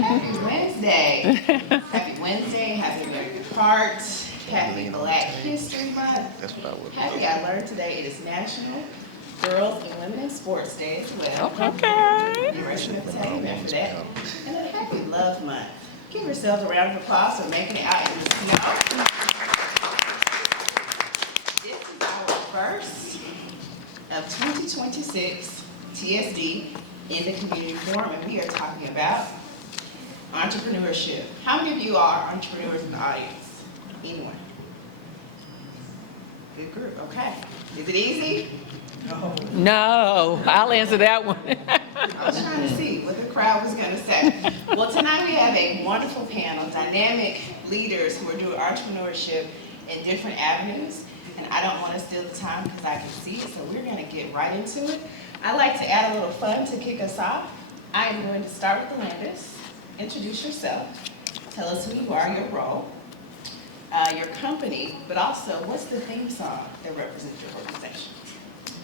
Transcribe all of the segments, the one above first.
Happy Wednesday. Happy Wednesday, happy American Heart, happy Black History Month. That's what I would. Happy I learned today it is National Girls and Women in Sports Day as well. Okay. You're entertainment for that. And then happy Love Month. Give yourselves a round of applause for making it out in the snow. This is our first of 2026 TSD in the community forum, and we are talking about entrepreneurship. How many of you are entrepreneurs in the audience? Anyone? Good group, okay. Is it easy? No, I'll answer that one. I was trying to see what the crowd was gonna say. Well, tonight we have a wonderful panel, dynamic leaders who are doing entrepreneurship in different avenues. And I don't want to steal the time because I can see it, so we're gonna get right into it. I'd like to add a little fun to kick us off. I am going to start with Alandas. Introduce yourself. Tell us who you are, your role, your company, but also what's the theme song that represents your organization?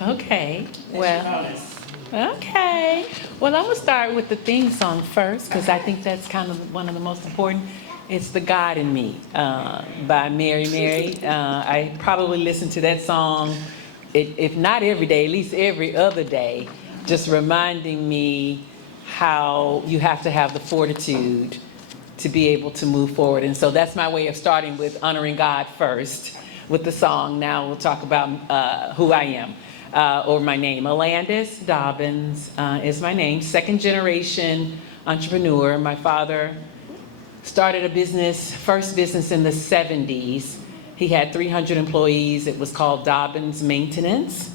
Okay, That's your bonus. okay. Well, I'm gonna start with the theme song first because I think that's kind of one of the most important. It's "The God in Me" by Mary Mary. I probably listen to that song, if not every day, at least every other day, just reminding me how you have to have the fortitude to be able to move forward. And so that's my way of starting with honoring God first with the song. Now we'll talk about who I am or my name. Alandas Dobbins is my name, second generation entrepreneur. My father started a business, first business in the 70s. He had 300 employees. It was called Dobbins Maintenance.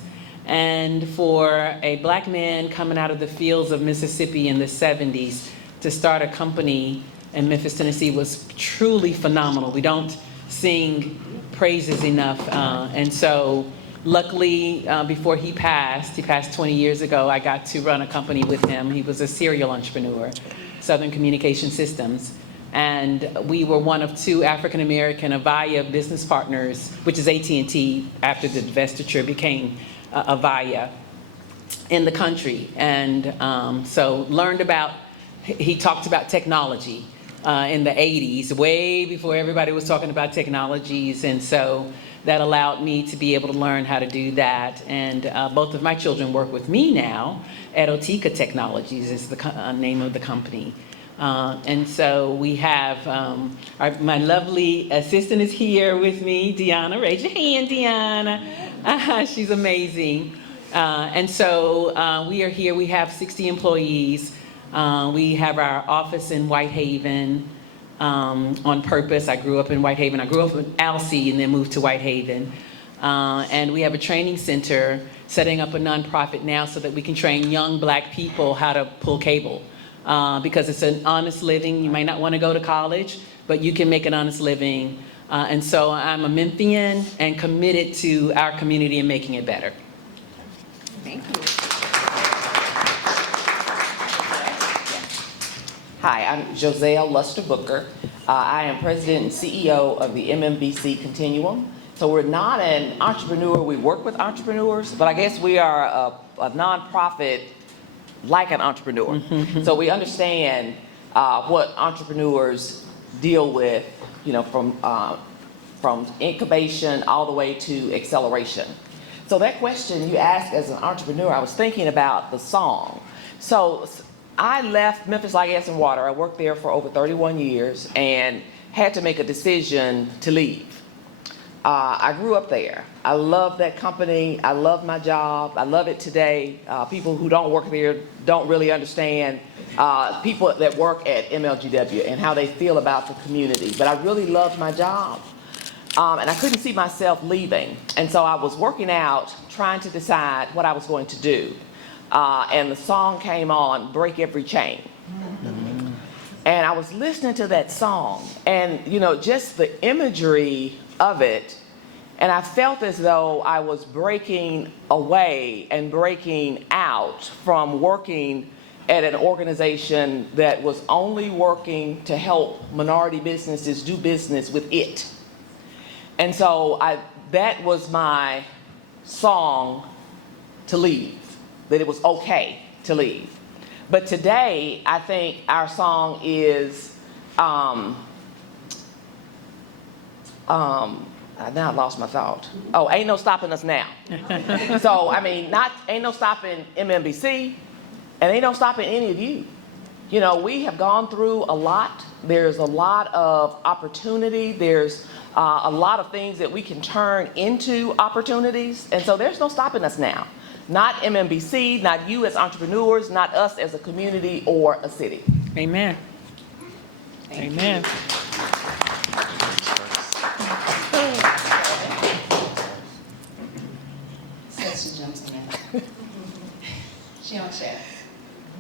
And for a black man coming out of the fields of Mississippi in the 70s to start a company in Memphis, Tennessee was truly phenomenal. We don't sing praises enough. And so luckily, before he passed 20 years ago, I got to run a company with him. He was a serial entrepreneur, Southern Communication Systems. And we were one of two African-American Avaya business partners, which is AT&T after the divestiture became Avaya in the country. And so learned about, he talked about technology in the 80s, way before everybody was talking about technologies. And so that allowed me to be able to learn how to do that. And both of my children work with me now at Oteka Technologies is the name of the company. And so we have, my lovely assistant is here with me, Deanna. Raise your hand, Deanna. She's amazing. And so we are here. We have 60 employees. We have our office in Whitehaven on purpose. I grew up in Whitehaven. I grew up in Alsea and then moved to Whitehaven. And we have a training center setting up a nonprofit now so that we can train young black people how to pull cable. Because it's an honest living. You might not want to go to college, but you can make an honest living. And so I'm a Memphian and committed to our community and making it better. Thank you. Hi, I'm Jozelle Luster Booker. I am president and CEO of the MMBC Continuum. So we're not an entrepreneur, we work with entrepreneurs, but I guess we are a nonprofit like an entrepreneur. Mm-hmm. So we understand what entrepreneurs deal with, you know, from incubation all the way to acceleration. So that question you asked as an entrepreneur, I was thinking about the song. So I left Memphis Like Gas and Water. I worked there for over 31 years and had to make a decision to leave. I grew up there. I love that company. I love my job. I love it today. People who don't work there don't really understand people that work at MLGW and how they feel about the community. But I really loved my job. And I couldn't see myself leaving. And so I was working out, trying to decide what I was going to do. And the song came on, Break Every Chain. And I was listening to that song and, you know, just the imagery of it. And I felt as though I was breaking away and breaking out from working at an organization that was only working to help minority businesses do business with it. And so that was my song to leave, that it was okay to leave. But today, I think our song is, now I lost my thought. Oh, ain't no stopping us now. So, I mean, ain't no stopping MMBC, and ain't no stopping any of you. You know, we have gone through a lot. There's a lot of opportunity. There's a lot of things that we can turn into opportunities. And so there's no stopping us now. Not MMBC, not you as entrepreneurs, not us as a community or a city. Amen. Amen. Such a gentleman. Cheonshae.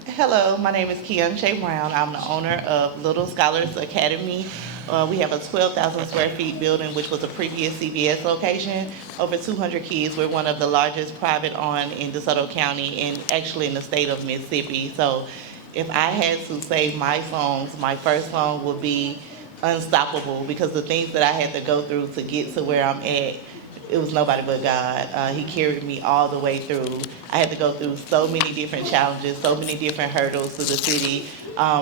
Hello, my name is Cheonshae Brown. I'm the owner of Little Scholars Academy. We have a 12,000 square feet building, which was a previous CVS location. Over 200 kids. We're one of the largest private owned in DeSoto County and actually in the state of Mississippi. So if I had to say my songs, my first song would be Unstoppable, because the things that I had to go through to get to where I'm at, it was nobody but God. He carried me all the way through. I had to go through so many different challenges, so many different hurdles to the city,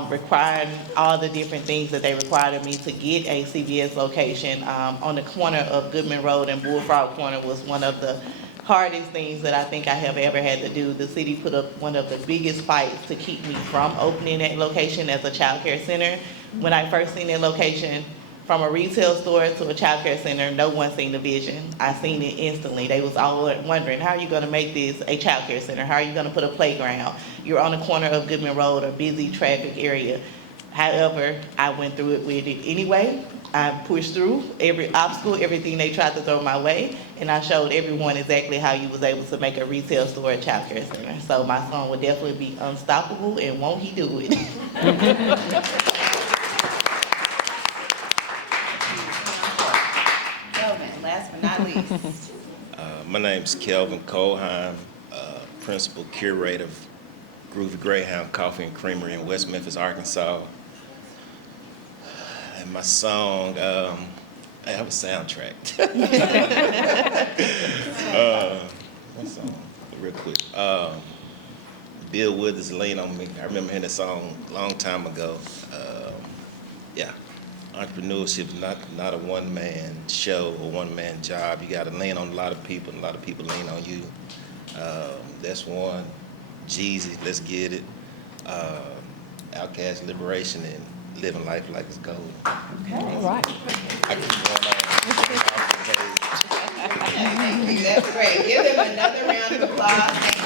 requiring all the different things that they required of me to get a CVS location. On the corner of Goodman Road and Bullfrog Corner was one of the hardest things that I think I have ever had to do. The city put up one of the biggest fights to keep me from opening that location as a child care center. When I first seen that location, from a retail store to a child care center, no one seen the vision. I seen it instantly. They was all wondering, how are you gonna make this a child care center? How are you gonna put a playground? You're on the corner of Goodman Road, a busy traffic area. However, I went through it with it anyway. I pushed through every obstacle, everything they tried to throw my way, and I showed everyone exactly how you was able to make a retail store a child care center. So my song would definitely be Unstoppable, and won't he do it? Kelvin, last but not least. My name's Kelvin Kolhelm, principal curator of Groovy Greyhound Coffee and Creamery in West Memphis, Arkansas. And my song, I have a soundtrack. What song? Real quick. Bill Withers, Lean on Me. I remember hearing that song a long time ago. Yeah. Entrepreneurship is not a one-man show or one-man job. You got to lean on a lot of people, and a lot of people lean on you. That's one. Jeezy, Let's Get It. Outcast Liberation, and Living Life Like It's Gold. Okay. All right. I can go Thank you, that's great. Give them another round of applause. Thank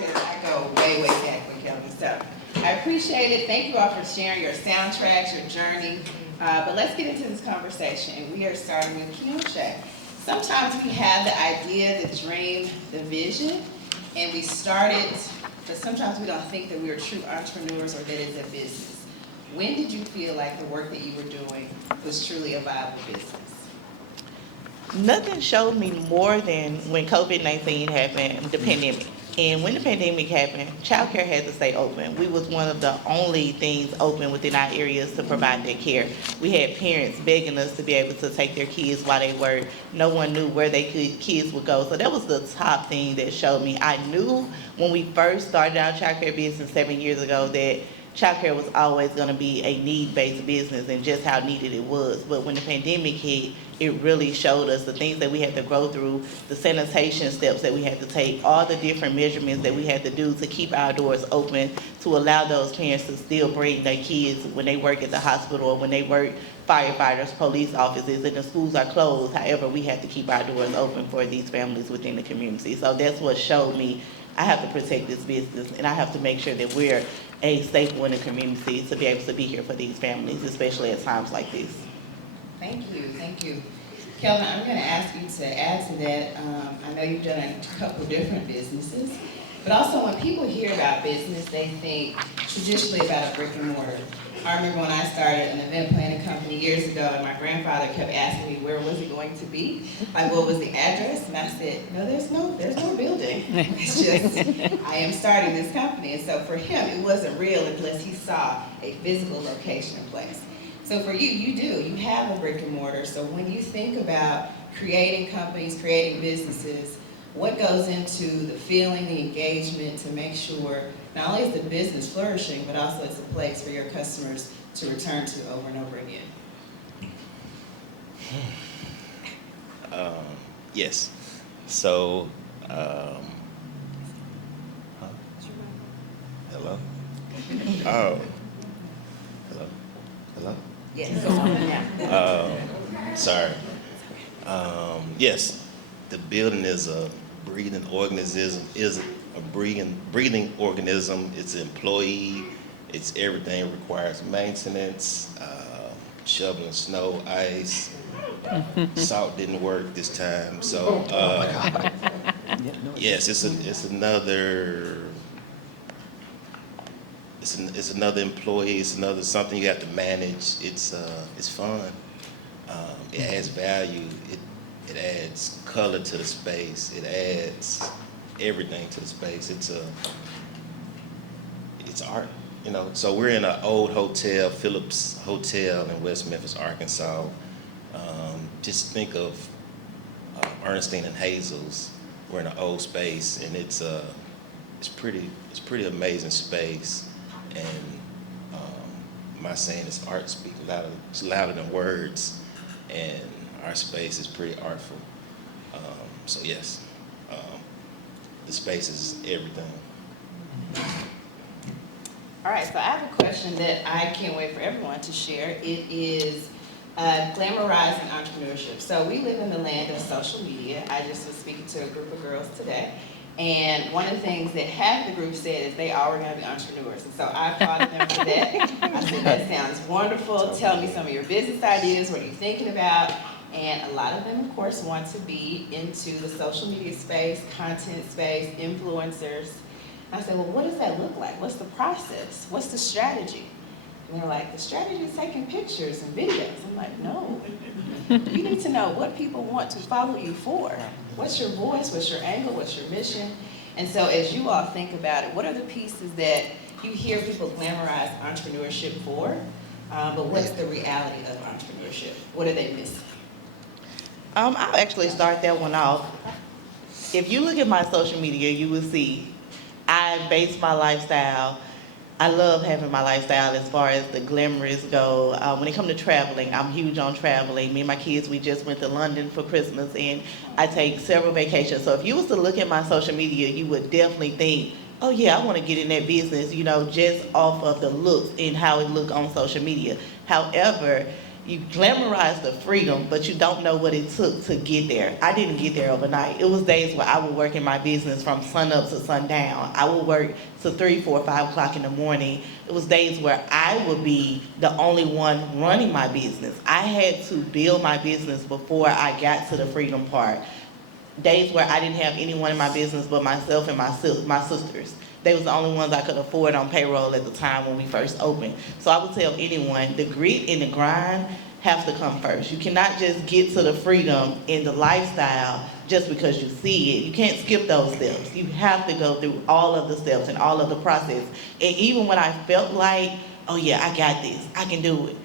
you. I go way, way back with Kelvin, so I appreciate it. Thank you all for sharing your soundtracks, your journey. But let's get into this conversation. We are starting with Cheonshae. Sometimes we have the idea, the dream, the vision, and we start it, but sometimes we don't think that we are true entrepreneurs or that it's a business. When did you feel like the work that you were doing was truly a viable business? Nothing showed me more than when COVID-19 happened, the pandemic. And when the pandemic happened, childcare had to stay open. We was one of the only things open within our areas to provide that care. We had parents begging us to be able to take their kids while they worked. No one knew where kids would go. So that was the top thing that showed me. I knew when we first started our childcare business 7 years ago that childcare was always going to be a need-based business and just how needed it was. But when the pandemic hit, it really showed us the things that we had to go through, the sanitation steps that we had to take, all the different measurements that we had to do to keep our doors open, to allow those parents to still bring their kids when they work at the hospital or when they work firefighters, police offices, and the schools are closed. However, we had to keep our doors open for these families within the community. So that's what showed me I have to protect this business, and I have to make sure that we're a staple in the community to be able to be here for these families, especially at times like this. Thank you, thank you. Kelvin, I'm going to ask you to add to that. I know you've done a couple different businesses, but also when people hear about business, they think traditionally about a brick and mortar. I remember when I started an event planning company years ago, and my grandfather kept asking me where was it going to be, like what was the address, and I said, no, there's no building. It's just I am starting this company, and so for him it wasn't real unless he saw a physical location in place. So for you, you have a brick and mortar. So when you think about creating companies, creating businesses, what goes into the feeling, the engagement to make sure not only is the business flourishing, but also it's a place for your customers to return to over and over again? Yes. So, hello? Oh. Hello? Hello? Yes. Sorry. Yes, the building is a breathing organism, breathing organism. It's an employee. It's everything. It requires maintenance, shoveling snow, ice. Salt didn't work this time, so yes, it's another employee. It's another something you have to manage. It's fun. It adds value. It adds color to the space. It adds everything to the space. It's art, you know. So we're in an old hotel, Phillips Hotel in West Memphis, Arkansas. Just think of Ernestine and Hazel's. We're in an old space, and it's pretty amazing space. And my saying is art speaks louder. It's louder than words, and our space is pretty artful. So yes, the space is everything. All right, so I have a question that I can't wait for everyone to share. It is glamorizing entrepreneurship. So we live in the land of social media. I just was speaking to a group of girls today, and one of the things that half the group said is they all were going to be entrepreneurs. And so I applauded them for that. I said, that sounds wonderful. Tell me some of your business ideas. What are you thinking about? And a lot of them, of course, want to be into the social media space, content space, influencers. I said, well, what does that look like? What's the process? What's the strategy? And they're like, the strategy is taking pictures and videos. I'm like, no. You need to know what people want to follow you for. What's your voice? What's your angle? What's your mission? And so as you all think about it, what are the pieces that you hear people glamorize entrepreneurship for? But what's the reality of entrepreneurship? What are they missing? I'll actually start that one off. If you look at my social media, you will see I base my lifestyle. I love having my lifestyle as far as the glamorous go. When it comes to traveling, I'm huge on traveling. Me and my kids, we just went to London for Christmas, and I take several vacations. So if you was to look at my social media, you would definitely think, oh yeah, I want to get in that business, you know, just off of the looks and how it look on social media. However, you glamorize the freedom, but you don't know what it took to get there. I didn't get there overnight. It was days where I would work in my business from sun up to sundown. I would work to 3, 4, 5 o'clock in the morning. It was days where I would be the only one running my business. I had to build my business before I got to the freedom part. Days where I didn't have anyone in my business but myself and my sisters. They was the only ones I could afford on payroll at the time when we first opened. So I would tell anyone, the grit and the grind have to come first. You cannot just get to the freedom and the lifestyle just because you see it. You can't skip those steps. You have to go through all of the steps and all of the process. And even when I felt like, oh yeah, I got this, I can do it,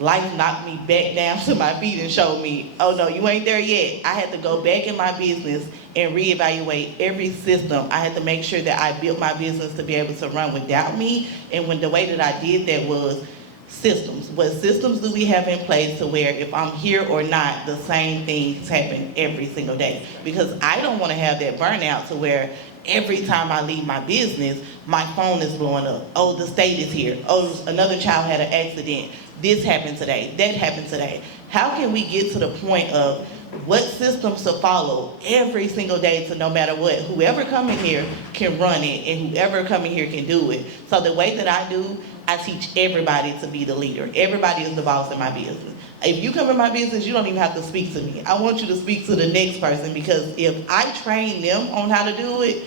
life knocked me back down to my feet and showed me, oh no, you ain't there yet. I had to go back in my business and reevaluate every system. I had to make sure that I built my business to be able to run without me. And when the way that I did that was systems. What systems do we have in place to where if I'm here or not, the same things happen every single day? Because I don't want to have that burnout to where every time I leave my business, my phone is blowing up. Oh, the state is here. Oh, another child had an accident. This happened today. That happened today. How can we get to the point of what systems to follow every single day to no matter what, whoever come in here can run it and whoever come in here can do it. So the way that I do, I teach everybody to be the leader. Everybody is the boss in my business. If you come in my business, you don't even have to speak to me. I want you to speak to the next person, because if I train them on how to do it,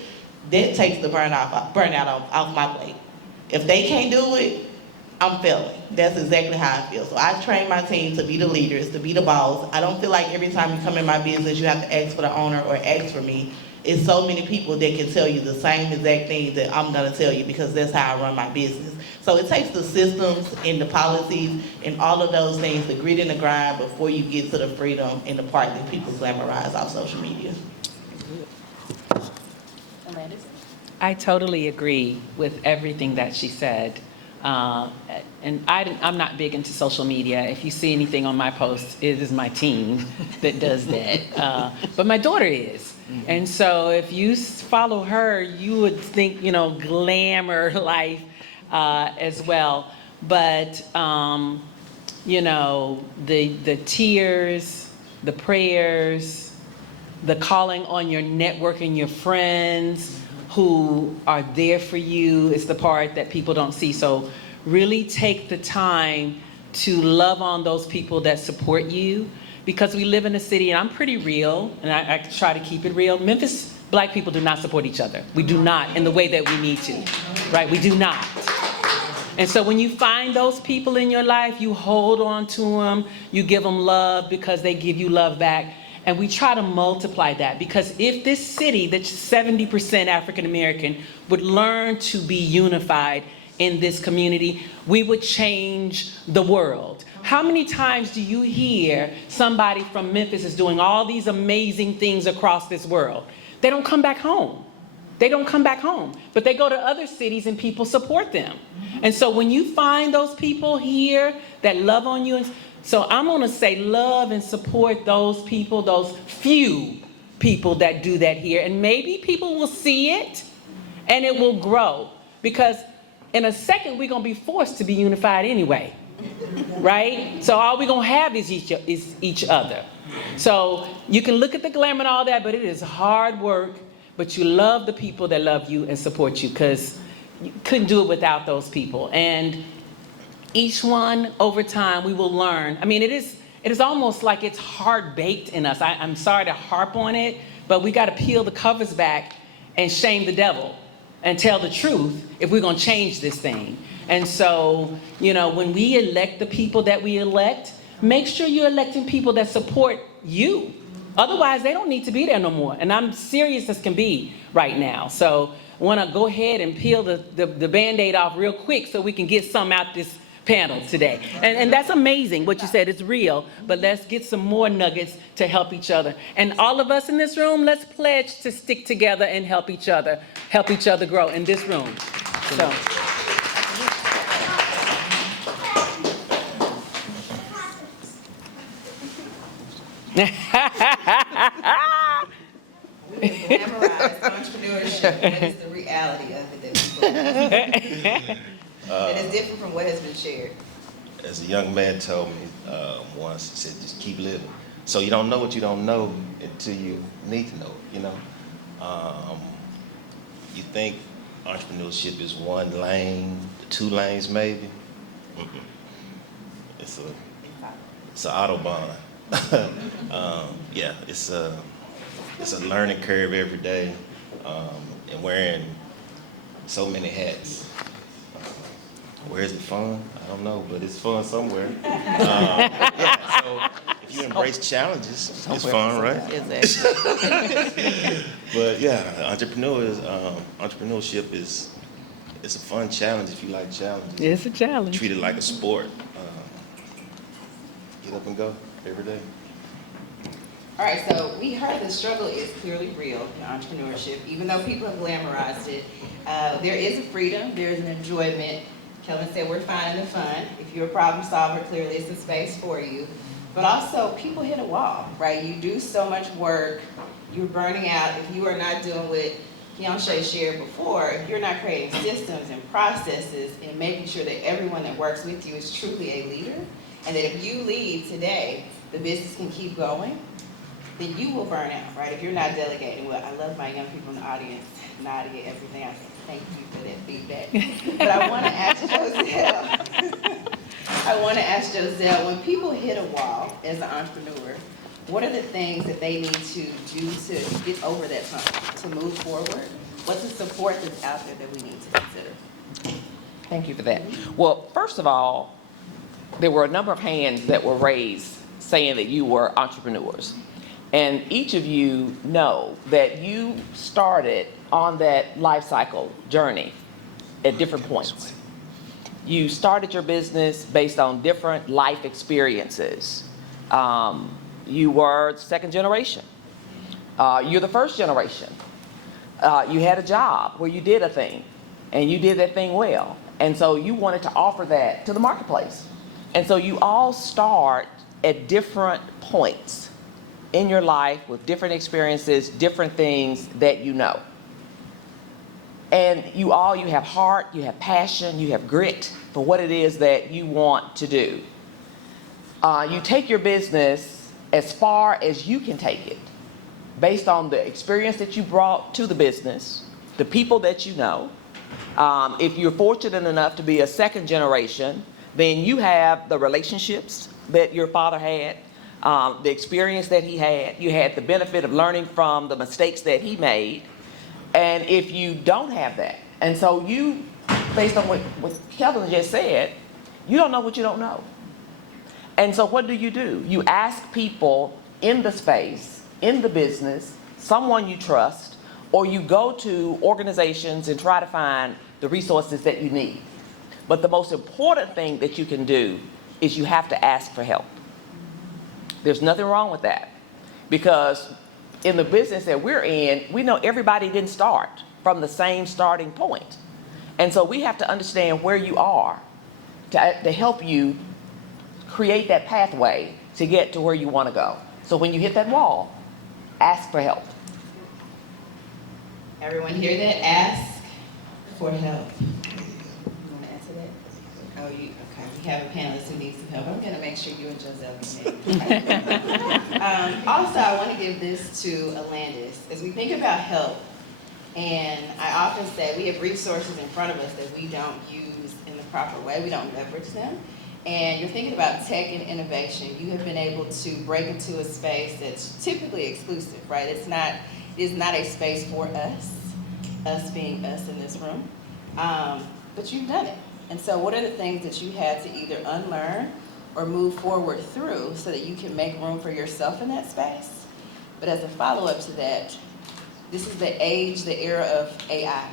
that takes the burnout off my plate. If they can't do it, I'm failing. That's exactly how I feel. So I train my team to be the leaders, to be the boss. I don't feel like every time you come in my business, you have to ask for the owner or ask for me. It's so many people that can tell you the same exact things that I'm gonna tell you, because that's how I run my business. So it takes the systems and the policies and all of those things, the grit and the grind, before you get to the freedom and the part that people glamorize off social media. Alandas? I totally agree with everything that she said. And I'm not big into social media. If you see anything on my posts, it is my team that does that. But my daughter is. And so if you follow her, you would think, glamour life as well. But, the tears, the prayers, the calling on your network and your friends who are there for you is the part that people don't see. So really take the time to love on those people that support you, because we live in a city, and I'm pretty real, and I try to keep it real. Memphis Black people do not support each other. We do not in the way that we need to, right? We do not. And so when you find those people in your life, you hold on to them, you give them love because they give you love back. And we try to multiply that, because if this city that's 70% African American would learn to be unified in this community, we would change the world. How many times do you hear somebody from Memphis is doing all these amazing things across this world? They don't come back home. They don't come back home, but they go to other cities and people support them. And so when you find those people here that love on you, so I'm gonna say love and support those people, those few people that do that here. And maybe people will see it and it will grow, because in a second we're gonna be forced to be unified anyway, right? So all we're gonna have is each other. So you can look at the glamour and all that, but it is hard work, but you love the people that love you and support you, because you couldn't do it without those people. And each one, over time, we will learn. I mean, it is almost like it's hard baked in us. I'm sorry to harp on it, but we got to peel the covers back and shame the devil and tell the truth if we're going to change this thing. And so, when we elect the people that we elect, make sure you're electing people that support you. Otherwise, they don't need to be there no more. And I'm serious as can be right now. So I want to go ahead and peel the Band-Aid off real quick so we can get some out this panel today. And that's amazing what you said. It's real. But let's get some more nuggets to help each other. And all of us in this room, let's pledge to stick together and help each other grow in this room. So. Memorize entrepreneurship. What is the reality of it that is different from what has been shared? As a young man told me once, he said, just keep living. So you don't know what you don't know until you need to know it, You think entrepreneurship is one lane, 2 lanes maybe? It's an Autobahn. It's a learning curve every day, and wearing so many hats. Where is it fun? I don't know, but it's fun somewhere. So if you embrace challenges, it's fun, right? Exactly. But yeah, entrepreneurship is a fun challenge if you like challenges. It's a challenge. Treat it like a sport. Get up and go every day. All right, so we heard the struggle is clearly real in entrepreneurship. Even though people have glamorized it, there is a freedom, there is an enjoyment. Kelvin said we're finding the fun. If you're a problem solver, clearly it's a space for you. But also, people hit a wall, right? You do so much work, you're burning out. If you are not doing what Cheonshae shared before, if you're not creating systems and processes and making sure that everyone that works with you is truly a leader, and that if you leave today, the business can keep going, then you will burn out, right? If you're not delegating. Well, I love my young people in the audience nodding at everything I say. Thank you for that feedback. But I want to ask Jozelle, when people hit a wall as an entrepreneur, what are the things that they need to do to get over that hump, to move forward? What's the support that's out there that we need to consider? Thank you for that. Well, first of all, there were a number of hands that were raised saying that you were entrepreneurs. And each of you know that you started on that life cycle journey at different points. You started your business based on different life experiences. You were second generation. You're the first generation. you had a job where you did a thing, and you did that thing well. And so you wanted to offer that to the marketplace. And so you all start at different points in your life with different experiences, different things that you know. And you have heart, you have passion, you have grit for what it is that you want to do. You take your business as far as you can take it, based on the experience that you brought to the business, the people that you know. If you're fortunate enough to be a second generation, then you have the relationships that your father had, the experience that he had. You had the benefit of learning from the mistakes that he made. And if you don't have that, and so you, based on what Kelvin just said, you don't know what you don't know. And so what do? You ask people in the space, in the business, someone you trust, or you go to organizations and try to find the resources that you need. But the most important thing that you can do is you have to ask for help. There's nothing wrong with that, because in the business that we're in, we know everybody didn't start from the same starting point. And so we have to understand where you are to help you create that pathway to get to where you want to go. So when you hit that wall, ask for help. Everyone hear that? Ask for help. You want to answer that? Oh, okay. We have a panelist who needs some help. I'm going to make sure you and Jozelle can make Also, I want to give this to Alandas. As we think about help, and I often say we have resources in front of us that we don't use in the proper way. We don't leverage them. And you're thinking about tech and innovation. You have been able to break into a space that's typically exclusive, right? It is not a space for us being us in this room. But you've done it. And so what are the things that you had to either unlearn or move forward through so that you can make room for yourself in that space? But as a follow-up to that, this is the era of AI.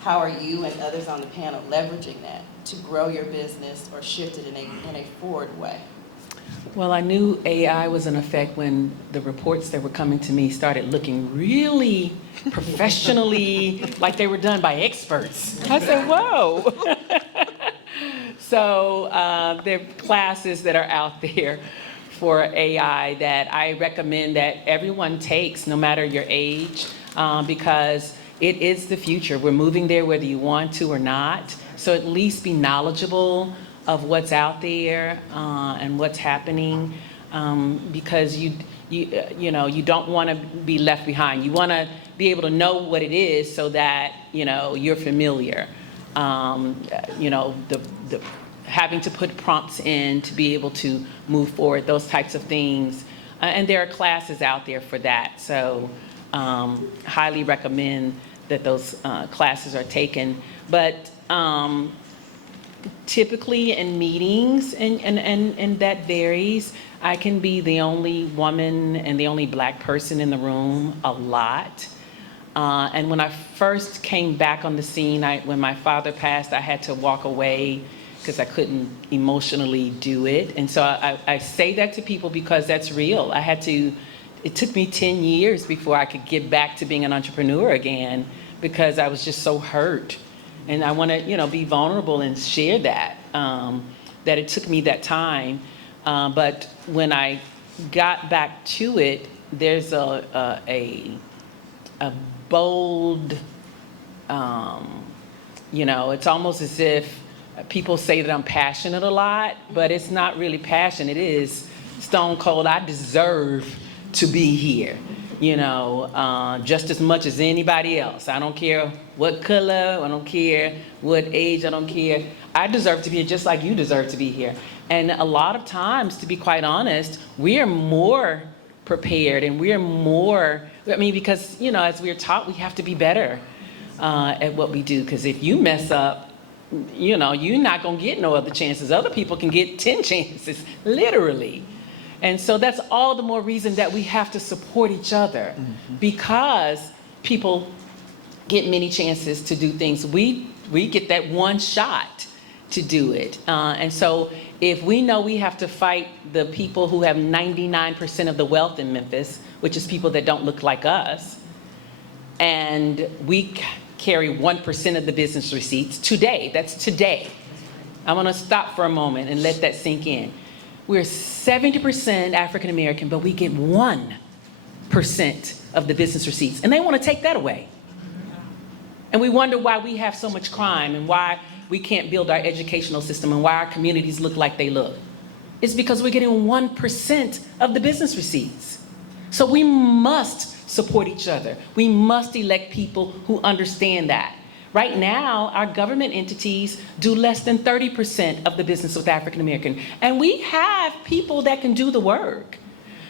How are you and others on the panel leveraging that to grow your business or shift it in a forward way? Well, I knew AI was in effect when the reports that were coming to me started looking really professionally like they were done by experts. I said, whoa. So there are classes that are out there for AI that I recommend that everyone takes, no matter your age, because it is the future. We're moving there whether you want to or not. So at least be knowledgeable of what's out there and what's happening, because you don't want to be left behind. You want to be able to know what it is so that you're familiar. The having to put prompts in to be able to move forward, those types of things, and there are classes out there for that. So highly recommend that those classes are taken. But typically in meetings, and that varies, I can be the only woman and the only Black person in the room a lot. And when I first came back on the scene, when my father passed, I had to walk away because I couldn't emotionally do it. And so I say that to people because that's real. It took me 10 years before I could get back to being an entrepreneur again, because I was just so hurt. And I want to, be vulnerable and share that it took me that time. But when I got back to it, there's a bold, it's almost as if people say that I'm passionate a lot, but it's not really passion. It is stone cold. I deserve to be here, just as much as anybody else. I don't care what color, I don't care what age, I don't care. I deserve to be here just like you deserve to be here. And a lot of times, to be quite honest, we are more prepared and we are more, because, as we're taught, we have to be better at what we do. Because if you mess up, you're not going to get no other chances. Other people can get 10 chances, literally. And so that's all the more reason that we have to support each other, because people get many chances to do things. We get that one shot to do it. And so if we know we have to fight the people who have 99% of the wealth in Memphis, which is people that don't look like us, and we carry 1% of the business receipts today. That's today. I'm going to stop for a moment and let that sink in. We're 70% African American, but we get 1% of the business receipts, and they want to take that away. And we wonder why we have so much crime and why we can't build our educational system and why our communities look like they look. It's because we're getting 1% of the business receipts. So we must support each other. We must elect people who understand that. Right now, our government entities do less than 30% of the business with African American, and we have people that can do the work.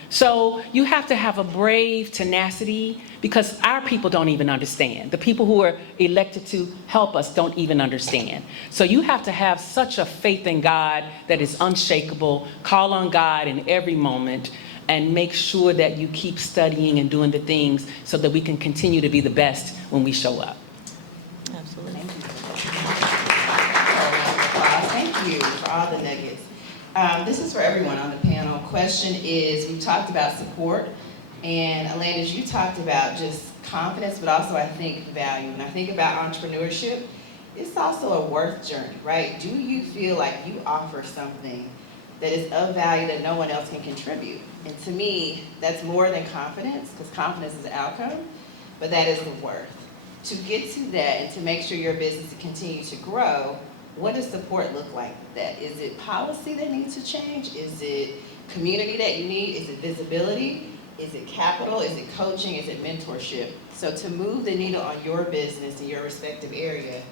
So you have to have a brave tenacity, because our people don't even understand. The people who are elected to help us don't even understand. So you have to have such a faith in God that is unshakable, call on God in every moment, and make sure that you keep studying and doing the things so that we can continue to be the best when we show up. Absolutely. Thank you for all the nuggets. This is for everyone on the panel. Question is, we talked about support, and Alandas, you talked about just confidence, but also I think value. When I think about entrepreneurship, it's also a worth journey, right? Do you feel like you offer something that is of value that no one else can contribute? And to me, that's more than confidence, because confidence is an outcome, but that is the worth. To get to that and to make sure your business continues to grow, what does support look like that? Is it policy that needs to change? Is it community that you need? Is it visibility? Is it capital? Is it coaching? Is it mentorship? So to move the needle on your business in your respective area,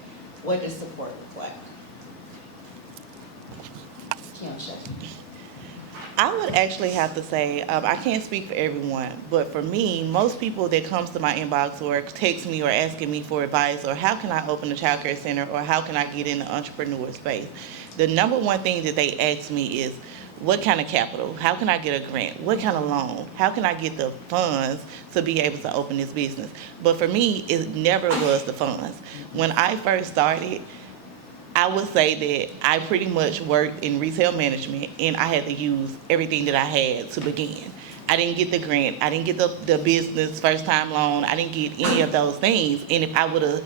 what does support look like? Cheonshae. I would actually have to say, I can't speak for everyone, but for me, most people that comes to my inbox or text me or asking me for advice or how can I open a child care center or how can I get in the entrepreneur space, the number one thing that they ask me is, what kind of capital? How can I get a grant? What kind of loan? How can I get the funds to be able to open this business? But for me, it never was the funds. When I first started, I would say that I pretty much worked in retail management and I had to use everything that I had to begin. I didn't get the grant. I didn't get the business first time loan. I didn't get any of those things. And if I would have,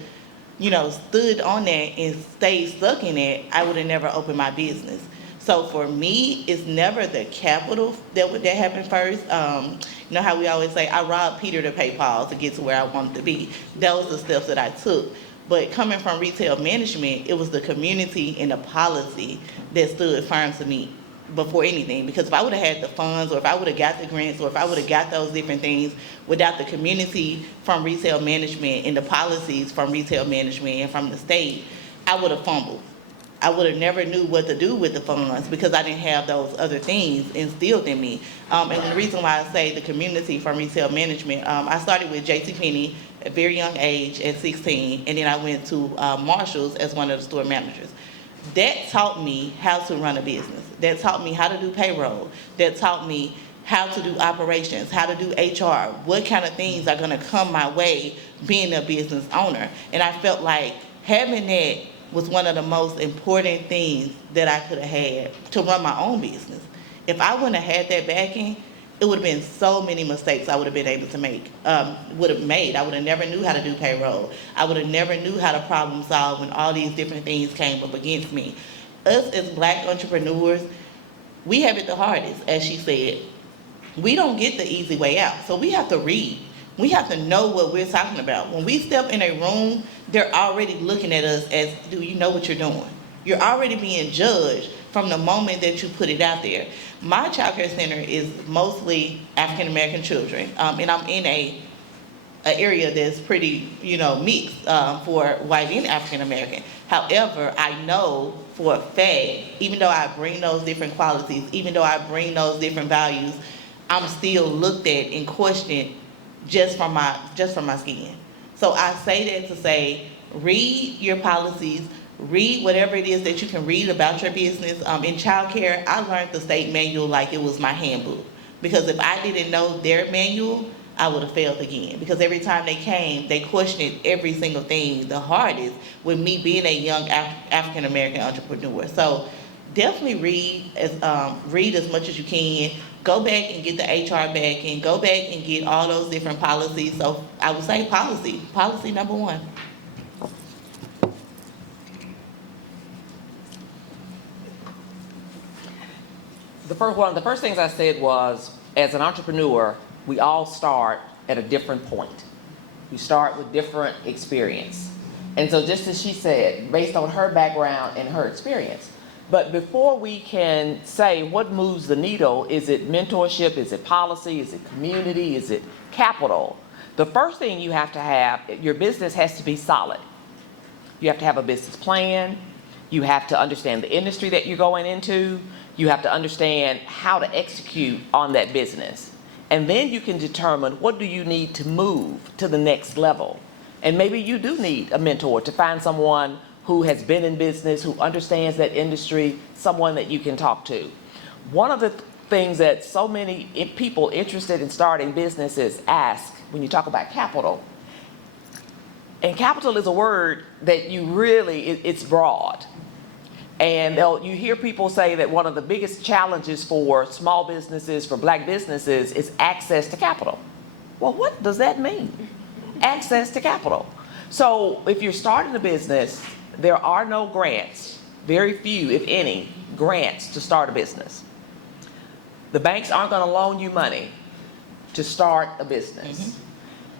stood on that and stayed stuck in it, I would have never opened my business. So for me, it's never the capital that happened first. You know how we always say, I robbed Peter to pay Paul to get to where I wanted to be. That was the steps that I took. But coming from retail management, it was the community and the policy that stood firm to me before anything. Because if I would have had the funds, or if I would have got the grants, or if I would have got those different things, without the community from retail management and the policies from retail management and from the state, I would have fumbled. I would have never knew what to do with the funds because I didn't have those other things instilled in me. And the reason why I say the community from retail management, I started with JCPenney at a very young age at 16, and then I went to Marshall's as one of the store managers. That taught me how to run a business. That taught me how to do payroll. That taught me how to do operations, how to do HR, what kind of things are gonna come my way being a business owner. And I felt like having that was one of the most important things that I could have had to run my own business. If I wouldn't have had that backing, it would have been so many mistakes I would have been able to make, I would have never knew how to do payroll. I would have never knew how to problem solve when all these different things came up against me. Us as Black entrepreneurs, we have it the hardest, as she said. We don't get the easy way out, so we have to read. We have to know what we're talking about. When we step in a room, they're already looking at us as, do you know what you're doing? You're already being judged from the moment that you put it out there. My child care center is mostly African American children, and I'm in an area that's pretty, mixed for white and African American. However, I know for a fact, even though I bring those different qualities, even though I bring those different values, I'm still looked at and questioned just from my skin. So I say that to say, read your policies, read whatever it is that you can read about your business. In childcare, I learned the state manual like it was my handbook. Because if I didn't know their manual, I would have failed again. Because every time they came, they questioned every single thing the hardest with me being a young African American entrepreneur. So definitely read as much as you can. Go back and get the HR back, and go back and get all those different policies. So I would say policy number one. One of the first things I said was, as an entrepreneur, we all start at a different point. We start with different experience. And so just as she said, based on her background and her experience. But before we can say what moves the needle, is it mentorship, is it policy, is it community, is it capital? The first thing you have to have, your business has to be solid. You have to have a business plan. You have to understand the industry that you're going into. You have to understand how to execute on that business. And then you can determine what do you need to move to the next level. And maybe you do need a mentor to find someone who has been in business, who understands that industry, someone that you can talk to. One of the things that so many people interested in starting businesses ask when you talk about capital, and capital is a word that you really, it's broad. And you hear people say that one of the biggest challenges for small businesses, for black businesses, is access to capital. Well, what does that mean? Access to capital. So if you're starting a business, there are no grants, very few, if any, grants to start a business. The banks aren't going to loan you money to start a business. Mm-hmm.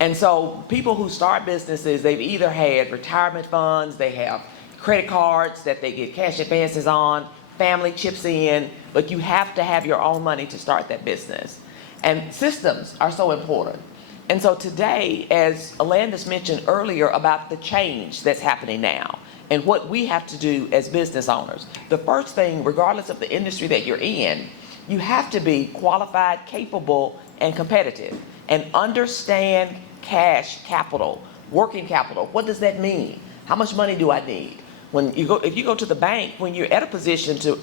And so people who start businesses, they've either had retirement funds, they have credit cards that they get cash advances on, family chips in, but you have to have your own money to start that business. And systems are so important. And so today, as Alandas mentioned earlier about the change that's happening now and what we have to do as business owners, the first thing, regardless of the industry that you're in, you have to be qualified, capable, and competitive, and understand cash capital, working capital. What does that mean? How much money do I need? If you go to the bank, when you're at a position to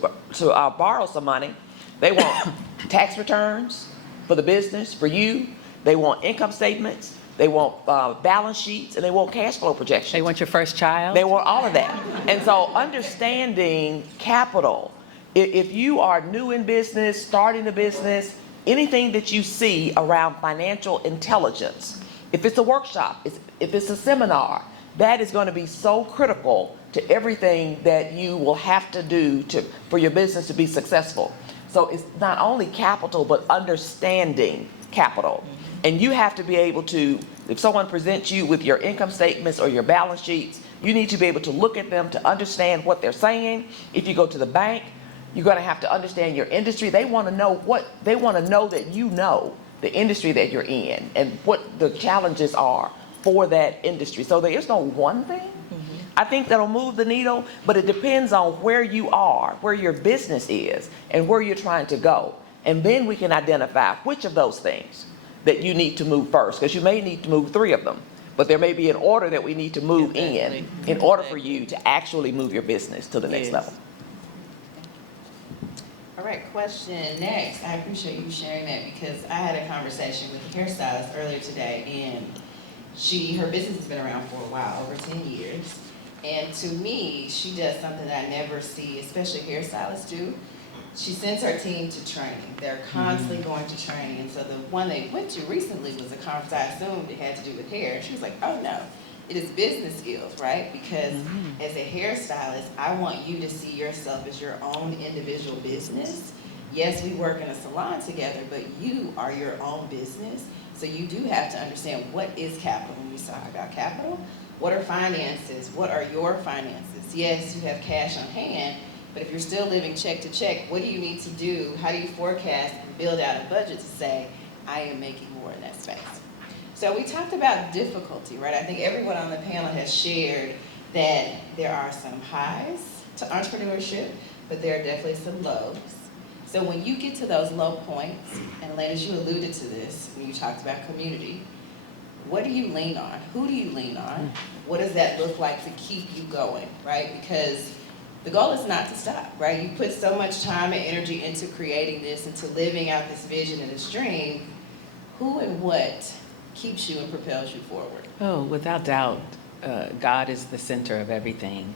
borrow some money, they want tax returns for the business, for you. They want income statements. They want balance sheets, and they want cash flow projections. They want your first child. They want all of that. And so understanding capital, if you are new in business, starting a business, anything that you see around financial intelligence, if it's a workshop, if it's a seminar, that is going to be so critical to everything that you will have to do for your business to be successful. So it's not only capital, but understanding capital. And you have to be able to, if someone presents you with your income statements or your balance sheets, you need to be able to look at them to understand what they're saying. If you go to the bank, you're going to have to understand your industry. They want to know that you know the industry that you're in and what the challenges are for that industry. So there is no one thing I think that'll move the needle, but it depends on where you are, where your business is, and where you're trying to go. And then we can identify which of those things that you need to move first, because you may need to move 3 of them, but there may be an order that we need to move in order for you to actually move your business to the next level. All right, question next. I appreciate you sharing that because I had a conversation with a hairstylist earlier today, and her business has been around for a while, over 10 years. And to me, she does something that I never see, especially hairstylists do. She sends her team to training. They're constantly going to training. And so the one they went to recently was a conference I assumed it had to do with hair. She was like, oh no, it is business skills, right? Because as a hairstylist, I want you to see yourself as your own individual business. Yes, we work in a salon together, but you are your own business. So you do have to understand what is capital when we talk about capital. What are finances? What are your finances? Yes, you have cash on hand, but if you're still living check to check, what do you need to do? How do you forecast and build out a budget to say, I am making more in that space? So we talked about difficulty, right? I think everyone on the panel has shared that there are some highs to entrepreneurship, but there are definitely some lows. So when you get to those low points, and Alandas, you alluded to this when you talked about community, what do you lean on? Who do you lean on? What does that look like to keep you going, right? Because the goal is not to stop, right? You put so much time and energy into creating this, into living out this vision and this dream. Who and what keeps you and propels you forward? Oh, without doubt, God is the center of everything.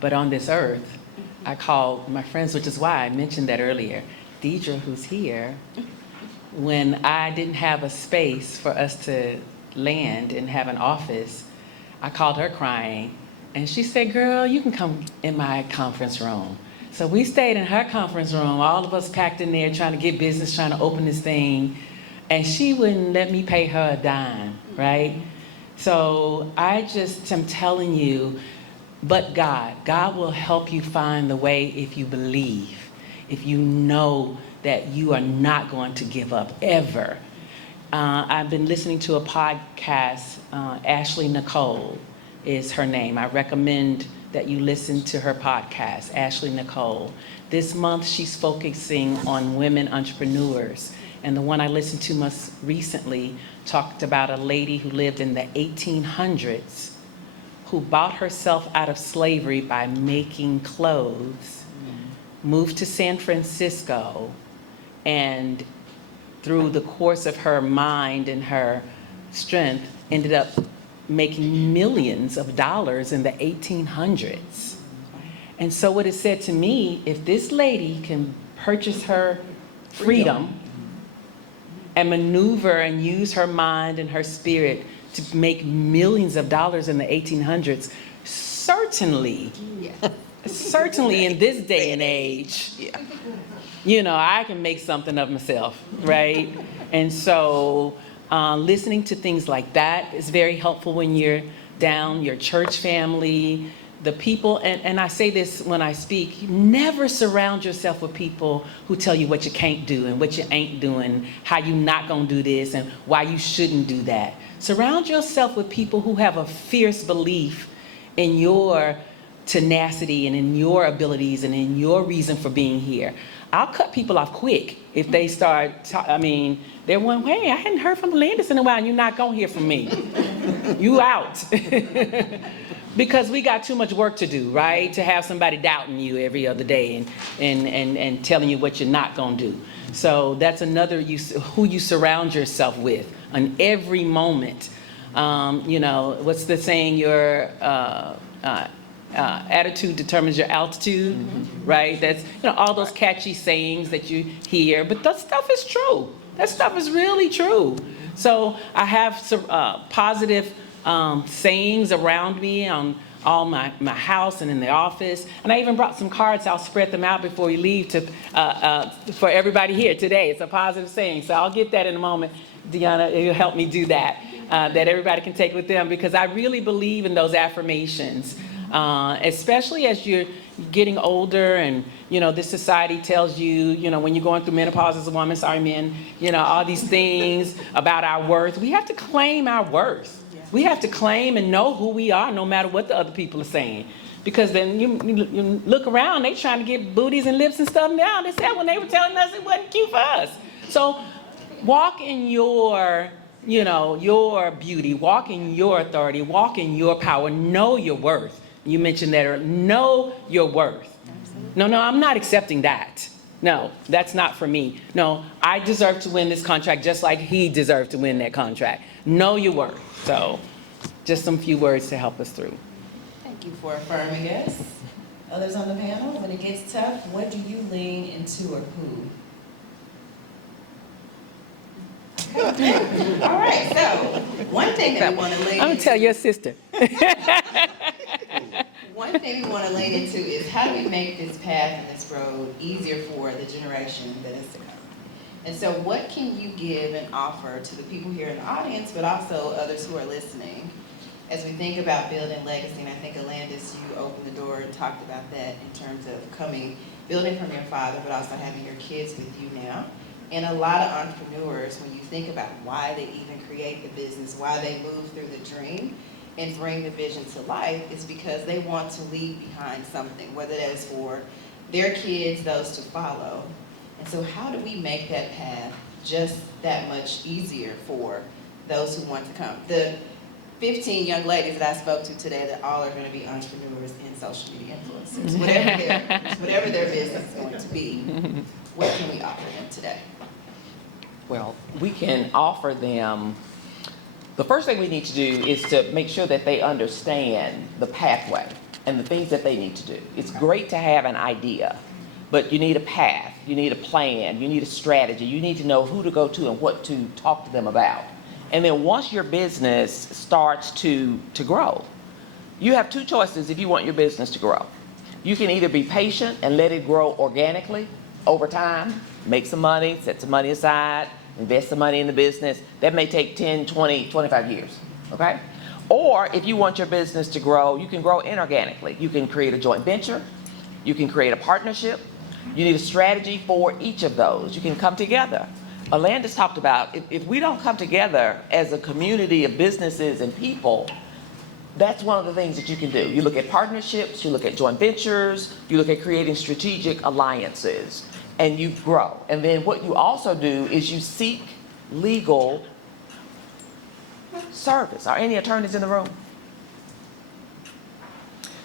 But on this earth, I called my friends, which is why I mentioned that earlier. Deidre, who's here, when I didn't have a space for us to land and have an office, I called her crying, and she said, girl, you can come in my conference room. So we stayed in her conference room, all of us packed in there trying to get business, trying to open this thing, and she wouldn't let me pay her a dime, right? So I just am telling you, but God will help you find the way if you believe, if you know that you are not going to give up, ever. I've been listening to a podcast, Ashley Nicole is her name. I recommend that you listen to her podcast, Ashley Nicole. This month, she's focusing on women entrepreneurs. And the one I listened to most recently talked about a lady who lived in the 1800s who bought herself out of slavery by making clothes, moved to San Francisco, and through the course of her mind and her strength, ended up making millions of dollars in the 1800s. And so what it said to me, if this lady can purchase her freedom and maneuver and use her mind and her spirit to make millions of dollars in the 1800s, certainly in this day and age, you know, I can make something of myself, right? And so listening to things like that is very helpful when you're down, your church family, the people, and I say this when I speak, you never surround yourself with people who tell you what you can't do and what you ain't doing, how you not gonna do this and why you shouldn't do that. Surround yourself with people who have a fierce belief in your tenacity and in your abilities and in your reason for being here. I'll cut people off quick if they start, they're one, hey, I hadn't heard from Alandas in a while and you're not gonna hear from me. You out. Because we got too much work to do, right? To have somebody doubting you every other day and telling you what you're not gonna do. So that's another who you surround yourself with on every moment. You know, what's the saying? Your attitude determines your altitude, right? That's, you know, all those catchy sayings that you hear, but that stuff is true. That stuff is really true. So I have some positive sayings around me on all my house and in the office. And I even brought some cards. I'll spread them out before we leave for everybody here today. It's a positive saying. So I'll get that in a moment. Deanna, you'll help me do that, that everybody can take with them, because I really believe in those affirmations, especially as you're getting older and, you know, this society tells you, you know, when you're going through menopause as a woman, sorry men, you know, all these things about our worth. We have to claim our worth. We have to claim and know who we are no matter what the other people are saying. Because then you look around, they trying to get booties and lips and stuff now. They said when they were telling us it wasn't cute for us. So walk in your, you know, your beauty, walk in your authority, walk in your power, know your worth. You mentioned that earlier. Know your worth. No, I'm not accepting that. No, that's not for me. No, I deserve to win this contract just like he deserved to win that contract. Know your worth. So just some few words to help us through. Thank you for affirming us. Others on the panel, when it gets tough, what do you lean into or who? All right, so one thing that we want to lean I'm going to tell your sister. One thing we want to lean into is how do we make this path and this road easier for the generation that is to come? And so what can you give and offer to the people here in the audience, but also others who are listening, as we think about building legacy? And I think, Alandas, you opened the door and talked about that in terms of building from your father, but also having your kids with you now. And a lot of entrepreneurs, when you think about why they even create the business, why they move through the dream and bring the vision to life, is because they want to leave behind something, whether that is for their kids, those to follow. And so how do we make that path just that much easier for those who want to come? The 15 young ladies that I spoke to today that all are going to be entrepreneurs and social media influencers, whatever their business is going to be, what can we offer them today? Well, we can offer them, the first thing we need to do is to make sure that they understand the pathway. and the things that they need to do. It's great to have an idea, but you need a path, you need a plan, you need a strategy, you need to know who to go to and what to talk to them about. And then once your business starts to grow, you have two choices if you want your business to grow. You can either be patient and let it grow organically over time, make some money, set some money aside, invest some money in the business. That may take 10, 20, 25 years, okay? Or if you want your business to grow, you can grow inorganically. You can create a joint venture, you can create a partnership. You need a strategy for each of those. You can come together. Alandas talked about if we don't come together as a community of businesses and people, that's one of the things that you can do. You look at partnerships, you look at joint ventures, you look at creating strategic alliances, and you grow. And then what you also do is you seek legal service. Are any attorneys in the room?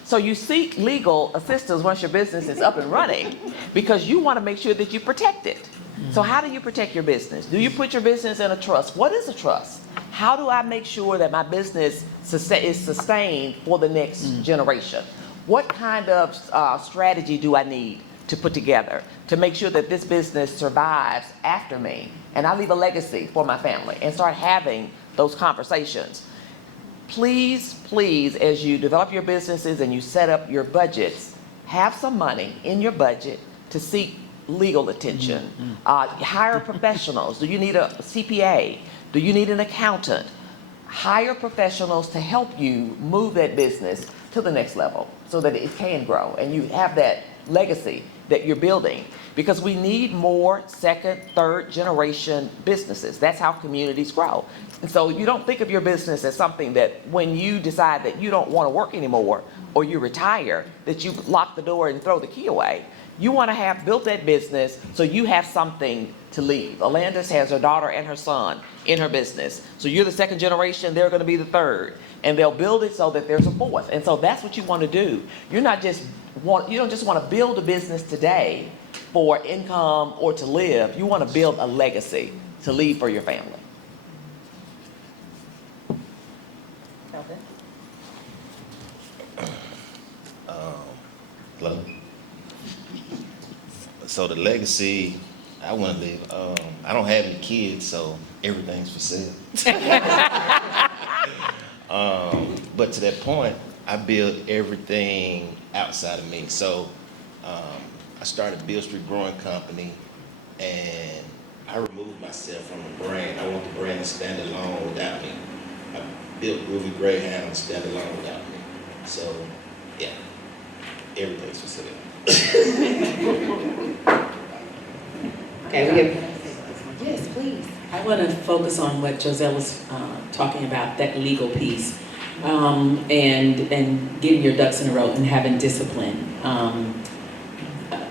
So you seek legal assistance once your business is up and running because you want to make sure that you protect it. So how do you protect your business? Do you put your business in a trust? What is a trust? How do I make sure that my business is sustained for the next generation? What kind of strategy do I need to put together to make sure that this business survives after me and I leave a legacy for my family, and start having those conversations? Please, please, as you develop your businesses and you set up your budgets, have some money in your budget to seek legal attention. Hire professionals. Do you need a CPA? Do you need an accountant? Hire professionals to help you move that business to the next level so that it can grow and you have that legacy that you're building, because we need more second, third generation businesses. That's how communities grow. And so you don't think of your business as something that when you decide that you don't want to work anymore or you retire, that you lock the door and throw the key away. You want to have built that business so you have something to leave. Alandas has her daughter and her son in her business. So you're the second generation, they're going to be the third. And they'll build it so that there's a fourth. And so that's what you want to do. You don't just want to build a business today for income or to live. You want to build a legacy to leave for your family. Kelvin? Hello? So the legacy I want to leave, I don't have any kids, so everything's for sale. But to that point, I built everything outside of me. So I started Beale Street Brewing Company, and I removed myself from the brand. I want the brand to stand alone without me. I built Groovy Greyhound to stand alone without me. So yeah, everything's for sale. Okay, we have, yes, please. I want to focus on what Jozelle was talking about, that legal piece, and getting your ducks in a row and having discipline.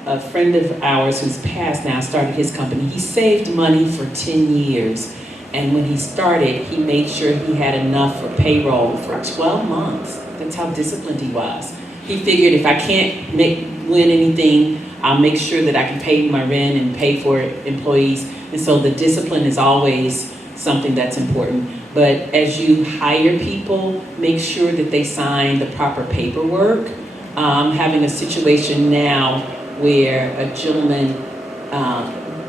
A friend of ours who's passed now started his company. He saved money for 10 years, and when he started, he made sure he had enough for payroll for 12 months. That's how disciplined he was. He figured if I can't win anything, I'll make sure that I can pay my rent and pay for employees. And so the discipline is always something that's important. But as you hire people, make sure that they sign the proper paperwork. I'm having a situation now where a gentleman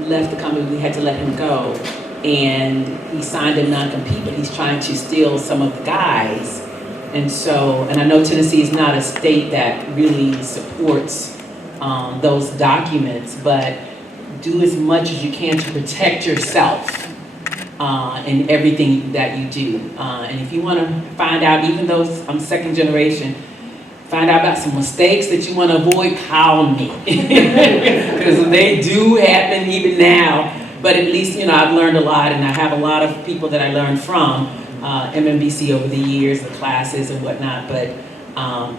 left the company. We had to let him go. And he signed a non-compete, but he's trying to steal some of the guys. And so, and I know Tennessee is not a state that really supports those documents, but do as much as you can to protect yourself in everything that you do. And if you want to find out, even though I'm second generation, find out about some mistakes that you want to avoid, call me. Because they do happen even now. But at least, you know, I've learned a lot, and I have a lot of people that I learned from MMBC over the years, the classes and whatnot. But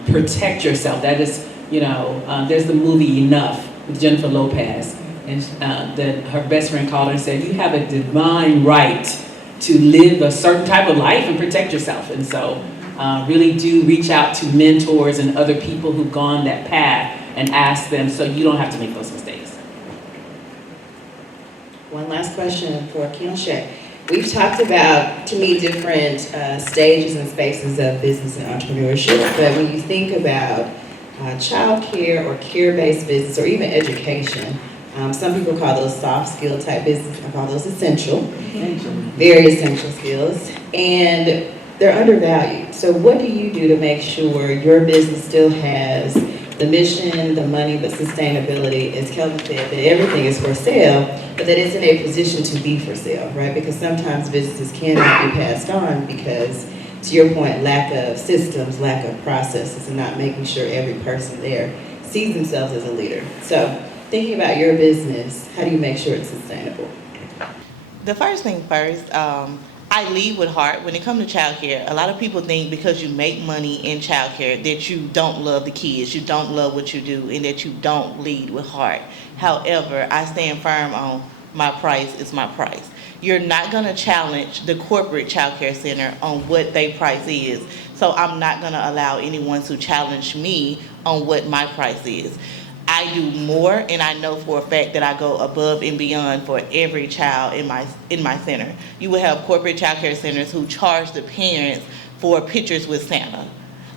protect yourself. That is, you know, there's the movie Enough with Jennifer Lopez. And her best friend called her and said, you have a divine right to live a certain type of life and protect yourself. And so really do reach out to mentors and other people who've gone that path and ask them so you don't have to make those mistakes. One last question for Cheonshae. We've talked about, to me, different stages and spaces of business and entrepreneurship, but when you think about childcare or care-based business or even education, some people call those soft skill type business, I call those essential, very essential skills, and they're undervalued. So what do you do to make sure your business still has the mission, the money, the sustainability, as Kelvin said, that everything is for sale, but that it's in a position to be for sale, right? Because sometimes businesses cannot be passed on because, to your point, lack of systems, lack of processes, and not making sure every person there sees themselves as a leader. So thinking about your business, how do you make sure it's sustainable? The first thing first, I lead with heart. When it comes to childcare, a lot of people think because you make money in childcare that you don't love the kids, you don't love what you do, and that you don't lead with heart. However, I stand firm on my price is my price. You're not going to challenge the corporate childcare center on what their price is. So I'm not going to allow anyone to challenge me on what my price is. I do more, and I know for a fact that I go above and beyond for every child in my center. You will have corporate child care centers who charge the parents for pictures with Santa.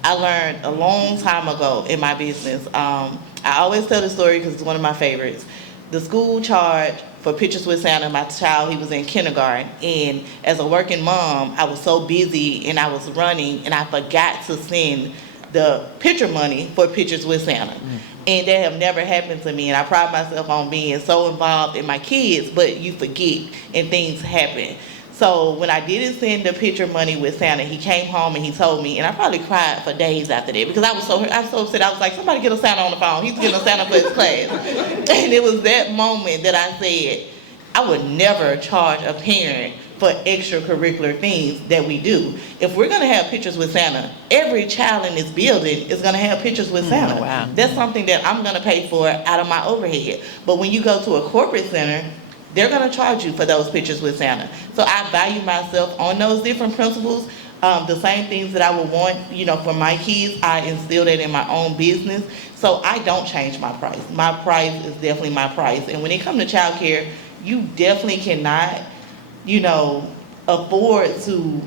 I learned a long time ago in my business. I always tell the story because it's one of my favorites. The school charged for pictures with Santa. My child, he was in kindergarten, and as a working mom, I was so busy and I was running, and I forgot to send the picture money for pictures with Santa. And that have never happened to me, and I pride myself on being so involved in my kids, but you forget and things happen. So when I didn't send the picture money with Santa, he came home and he told me, and I probably cried for days after that because I was so upset. I was like, somebody get a Santa on the phone. He's getting a Santa for his class. And it was that moment that I said, I would never charge a parent for extracurricular things that we do. If we're gonna have pictures with Santa, every child in this building is gonna have pictures with Santa. Wow. That's something that I'm gonna pay for out of my overhead. But when you go to a corporate center, they're gonna charge you for those pictures with Santa. So I value myself on those different principles. The same things that I would want, for my kids, I instill that in my own business. So I don't change my price. My price is definitely my price. And when it comes to child care, you definitely cannot afford to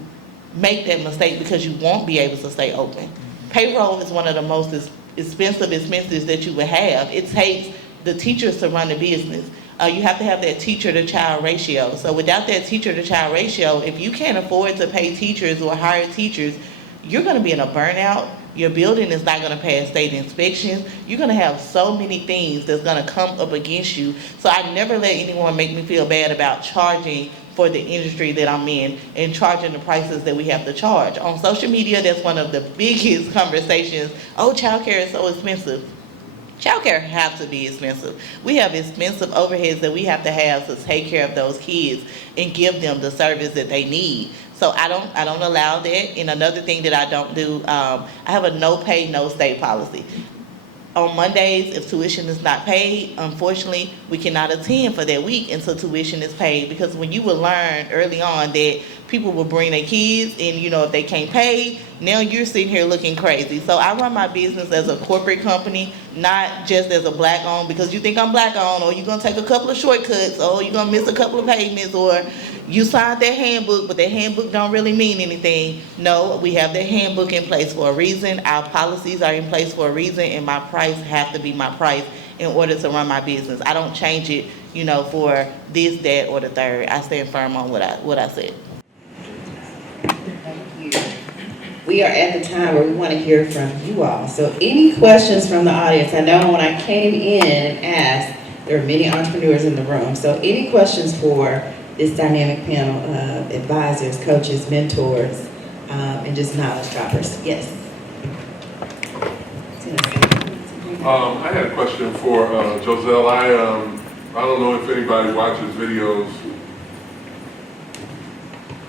make that mistake because you won't be able to stay open. Payroll is one of the most expensive expenses that you would have. It takes the teachers to run the business. You have to have that teacher-to-child ratio. So without that teacher-to-child ratio, if you can't afford to pay teachers or hire teachers, you're going to be in a burnout. Your building is not going to pass state inspections. You're going to have so many things that's going to come up against you. So I never let anyone make me feel bad about charging for the industry that I'm in and charging the prices that we have to charge. On social media, that's one of the biggest conversations. Oh, childcare is so expensive. Childcare have to be expensive. We have expensive overheads that we have to take care of those kids and give them the service that they need. So I don't allow that. And another thing that I don't do, I have a no pay, no stay policy. On Mondays, if tuition is not paid, unfortunately, we cannot attend for that week until tuition is paid. Because when you will learn early on that people will bring their kids and, if they can't pay, now you're sitting here looking crazy. So I run my business as a corporate company, not just as a black owned, because you think I'm black owned, or you're going to take a couple of shortcuts, or you're going to miss a couple of payments, or you signed that handbook, but that handbook don't really mean anything. No, we have that handbook in place for a reason. Our policies are in place for a reason, and my price have to be my price in order to run my business. I don't change it, for this, that, or the third. I stand firm on what I said. Thank you. We are at the time where we want to hear from you all. So any questions from the audience? I know when I came in and asked, there are many entrepreneurs in the room. So any questions for this dynamic panel of advisors, coaches, mentors, and just knowledge droppers? Yes. I had a question for Jozelle. I don't know if anybody watches videos.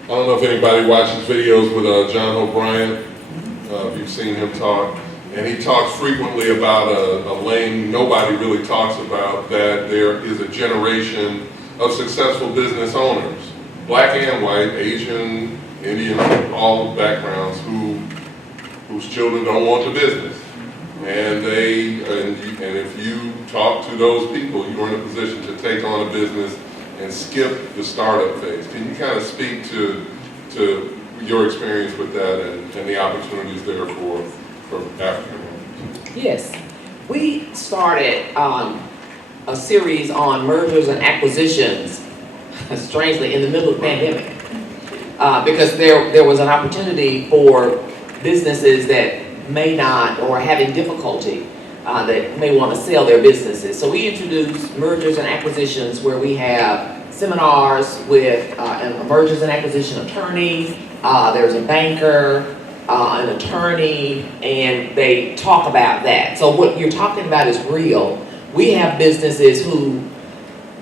I don't know if anybody watches videos with John O'Brien. If you've seen him talk, and he talks frequently about a lane nobody really talks about, that there is a generation of successful business owners, black and white, Asian, Indian, all backgrounds, whose children don't want the business. And if you talk to those people, you're in a position to take on a business and skip the startup phase. Can you kind of speak to your experience with that and the opportunities there for African Americans? Yes, we started a series on mergers and acquisitions, strangely, in the middle of the pandemic. Because there was an opportunity for businesses that may not, or having difficulty, that may want to sell their businesses. So we introduced mergers and acquisitions where we have seminars with mergers and acquisition attorneys. There's a banker, an attorney, and they talk about that. So what you're talking about is real. We have businesses who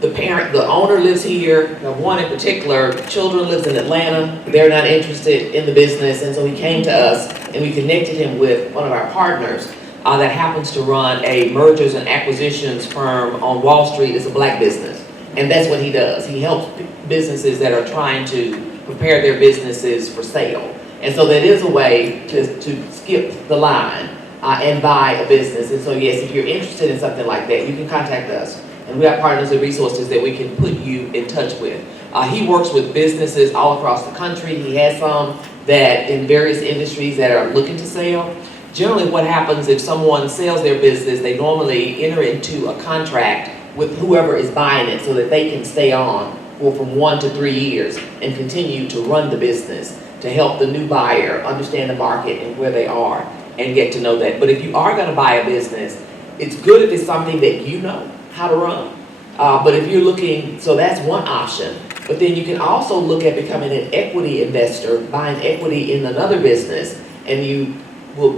the owner lives here. One in particular, children lives in Atlanta. They're not interested in the business, and so he came to us and we connected him with one of our partners that happens to run a mergers and acquisitions firm on Wall Street. It's a black business, and that's what he does. He helps businesses that are trying to prepare their businesses for sale. And so that is a way to skip the line and buy a business. And so yes, if you're interested in something like that, you can contact us. And we have partners and resources that we can put you in touch with. He works with businesses all across the country. He has some that in various industries that are looking to sell. Generally what happens if someone sells their business, they normally enter into a contract with whoever is buying it so that they can stay on for from 1 to 3 years and continue to run the business to help the new buyer understand the market and where they are and get to know that. But if you are going to buy a business, it's good if it's something that you know how to run. But if you're looking, so that's one option. But then you can also look at becoming an equity investor, buying equity in another business, and you will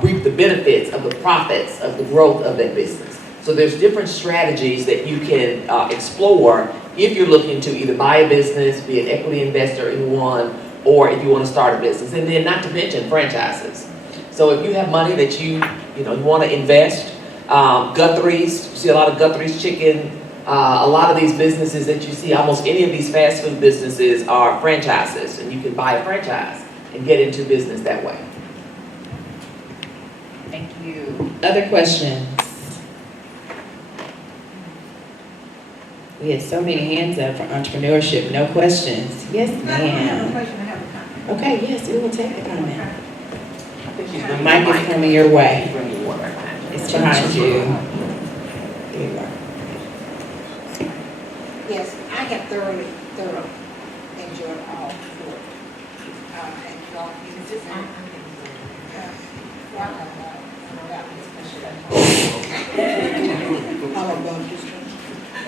reap the benefits of the profits of the growth of that business. So there's different strategies that you can explore if you're looking to either buy a business, be an equity investor in one, or if you want to start a business. And then not to mention franchises. So if you have money that you want to invest, Guthrie's, you see a lot of Guthrie's chicken, a lot of these businesses that you see, almost any of these fast food businesses are franchises, and you can buy a franchise and get into business that way. Thank you. Other questions? We have so many hands up for entrepreneurship. No questions? Yes, ma'am. I have a question, I have a comment. Okay, yes, we will take the comment. The mic is coming your way. It's behind you. There you are. Yes, I have thoroughly enjoyed all four. And y'all, you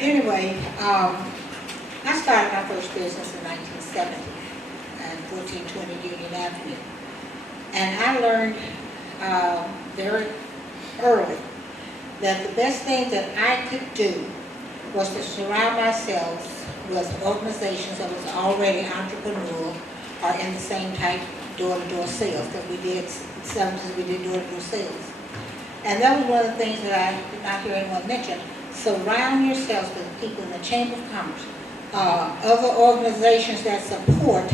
Anyway, I started my first business in 1970 at 1420 Union Avenue. And I learned very early that the best thing that I could do was to surround myself with organizations that was already entrepreneurial or in the same type door-to-door sales, because we did door-to-door sales. And that was one of the things that I did not hear anyone mention. Surround yourselves with people in the Chamber of Commerce, other organizations that support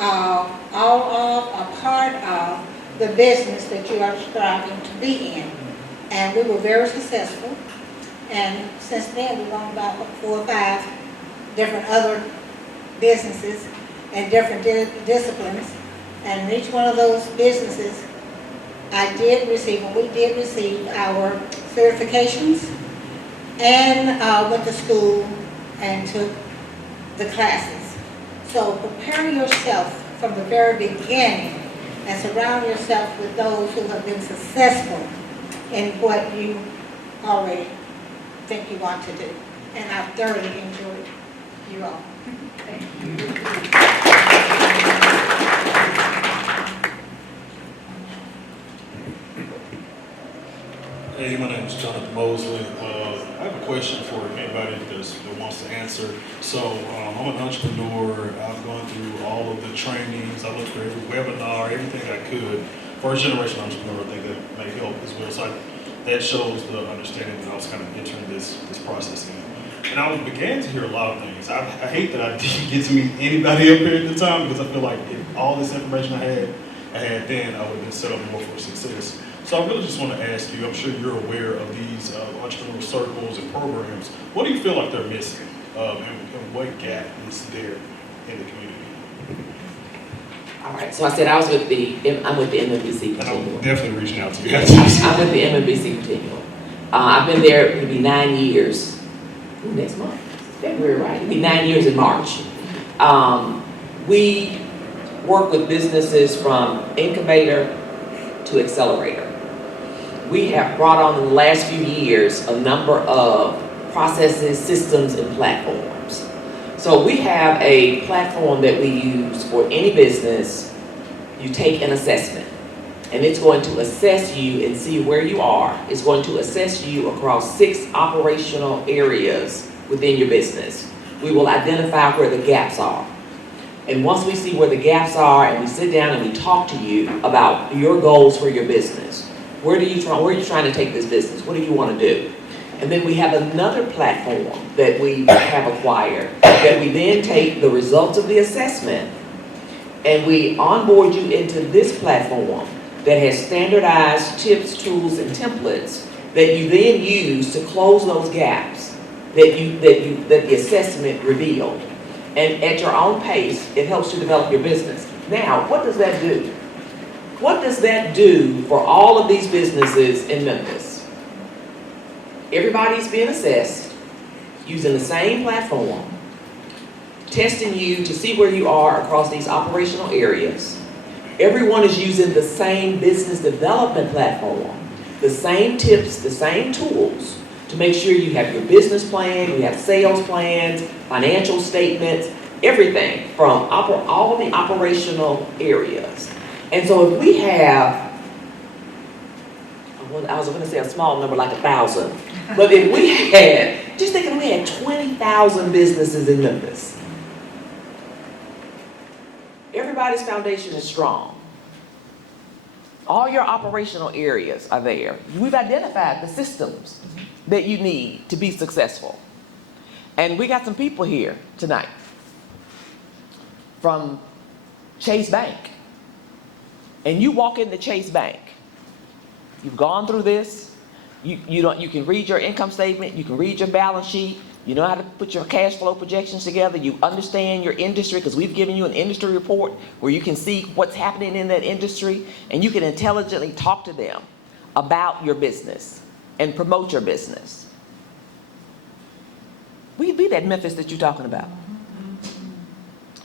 all of or part of the business that you are striving to be in. And we were very successful. And since then, we've owned about 4 or 5 different other businesses and different disciplines. And in each one of those businesses, we did receive our certifications and went to school and took the classes. So prepare yourself from the very beginning and surround yourself with those who have been successful in what you already think you want to do. And I've thoroughly enjoyed you all. Thank you. Hey, my name is Jonathan Mosley. I have a question for anybody that wants to answer. So I'm an entrepreneur. I've gone through all of the trainings. I looked for every webinar, everything I could. First generation entrepreneur, I think that may help as well. So that shows the understanding that I was kind of entering this process in. And I began to hear a lot of things. I hate that I didn't get to meet anybody up here at the time, because I feel like if all this information I had then, I would have been set up more for success. So I really just want to ask you, I'm sure you're aware of these entrepreneurial circles and programs. What do you feel like they're missing and what gap is there in the community? All right, so I said I'm with the MMBC And I'm Continuum. definitely reaching out to you. I'm with the MMBC Continuum. I've been there, it'll be 9 years. Ooh, next month, February, right? It'll be 9 years in March. We work with businesses from incubator to accelerator. We have brought on in the last few years a number of processes, systems, and platforms. So we have a platform that we use for any business. You take an assessment, and it's going to assess you and see where you are. It's going to assess you across 6 operational areas within your business. We will identify where the gaps are. And once we see where the gaps are, and we sit down and we talk to you about your goals for your business, where are you trying to take this business? What do you want to do? And then we have another platform that we have acquired that we then take the results of the assessment and we onboard you into this platform that has standardized tips, tools, and templates that you then use to close those gaps that the assessment revealed. And at your own pace, it helps you develop your business. Now, what does that do? What does that do for all of these businesses in Memphis? Everybody's being assessed using the same platform, testing you to see where you are across these operational areas. Everyone is using the same business development platform, the same tips, the same tools to make sure you have your business plan, you have sales plans, financial statements, everything from all of the operational areas. And so if we have, I was going to say a small number like 1,000, but if we had, just thinking we had 20,000 businesses in Memphis, everybody's foundation is strong. All your operational areas are there. We've identified the systems that you need to be successful. And we got some people here tonight from Chase Bank. And you walk into Chase Bank, you've gone through this, you can read your income statement, you can read your balance sheet, you know how to put your cash flow projections together, you understand your industry, because we've given you an industry report where you can see what's happening in that industry, and you can intelligently talk to them about your business and promote your business. We'd be that Memphis that you're talking about.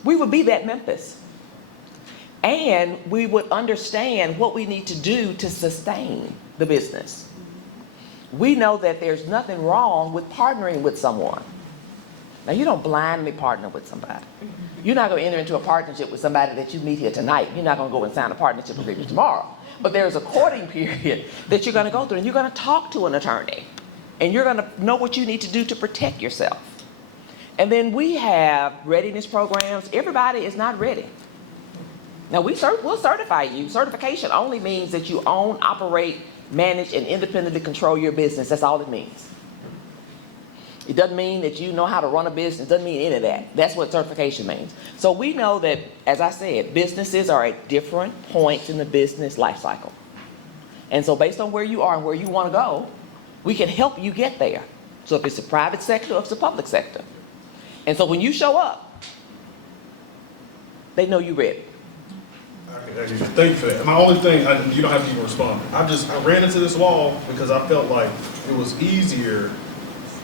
We would be that Memphis. And we would understand what we need to do to sustain the business. We know that there's nothing wrong with partnering with someone. Now, you don't blindly partner with somebody. You're not going to enter into a partnership with somebody that you meet here tonight. You're not going to go and sign a partnership agreement tomorrow. But there's a courting period that you're going to go through, and you're going to talk to an attorney, and you're going to know what you need to do to protect yourself. And then we have readiness programs. Everybody is not ready. Now, we'll certify you. Certification only means that you own, operate, manage, and independently control your business. That's all it means. It doesn't mean that you know how to run a business. It doesn't mean any of that. That's what certification means. So we know that, as I said, businesses are at different points in the business life cycle. And so based on where you are and where you want to go, we can help you get there. So if it's the private sector or if it's the public sector. And so when you show up, they know you're ready. Thank you for that. My only thing, you don't have to even respond. I ran into this wall because I felt like it was easier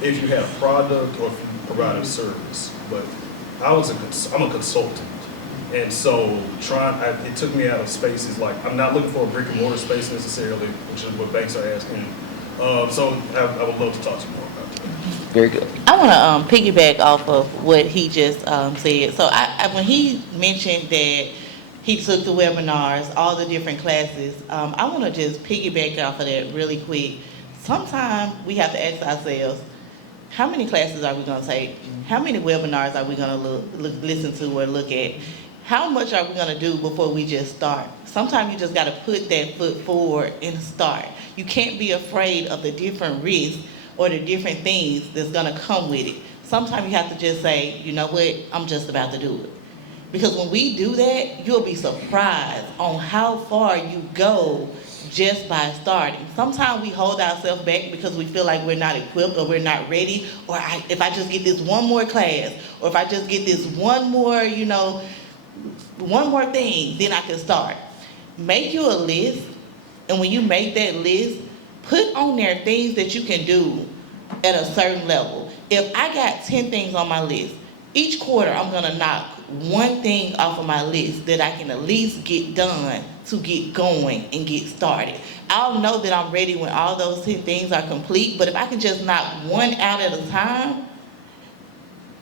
if you had a product or if you provided a service. But I'm a consultant, and so it took me out of spaces like I'm not looking for a brick and mortar space necessarily, which is what banks are asking. So I would love to talk to you more about that. Very good. I want to piggyback off of what he just said. So when he mentioned that he took the webinars, all the different classes, I want to just piggyback off of that really quick. Sometimes we have to ask ourselves, how many classes are we going to take? How many webinars are we going to listen to or look at? How much are we going to do before we just start? Sometimes you just got to put that foot forward and start. You can't be afraid of the different risks or the different things that's going to come with it. Sometimes you have to just say, you know what, I'm just about to do it. Because when we do that, you'll be surprised on how far you go just by starting. Sometimes we hold ourselves back because we feel like we're not equipped or we're not ready, or if I just get this one more class, or if I just get this one more, one more thing, then I can start. Make you a list, and when you make that list, put on there things that you can do at a certain level. If I got 10 things on my list, each quarter I'm gonna knock one thing off of my list that I can at least get done to get going and get started. I'll know that I'm ready when all those 10 things are complete, but if I can just knock one out at a time,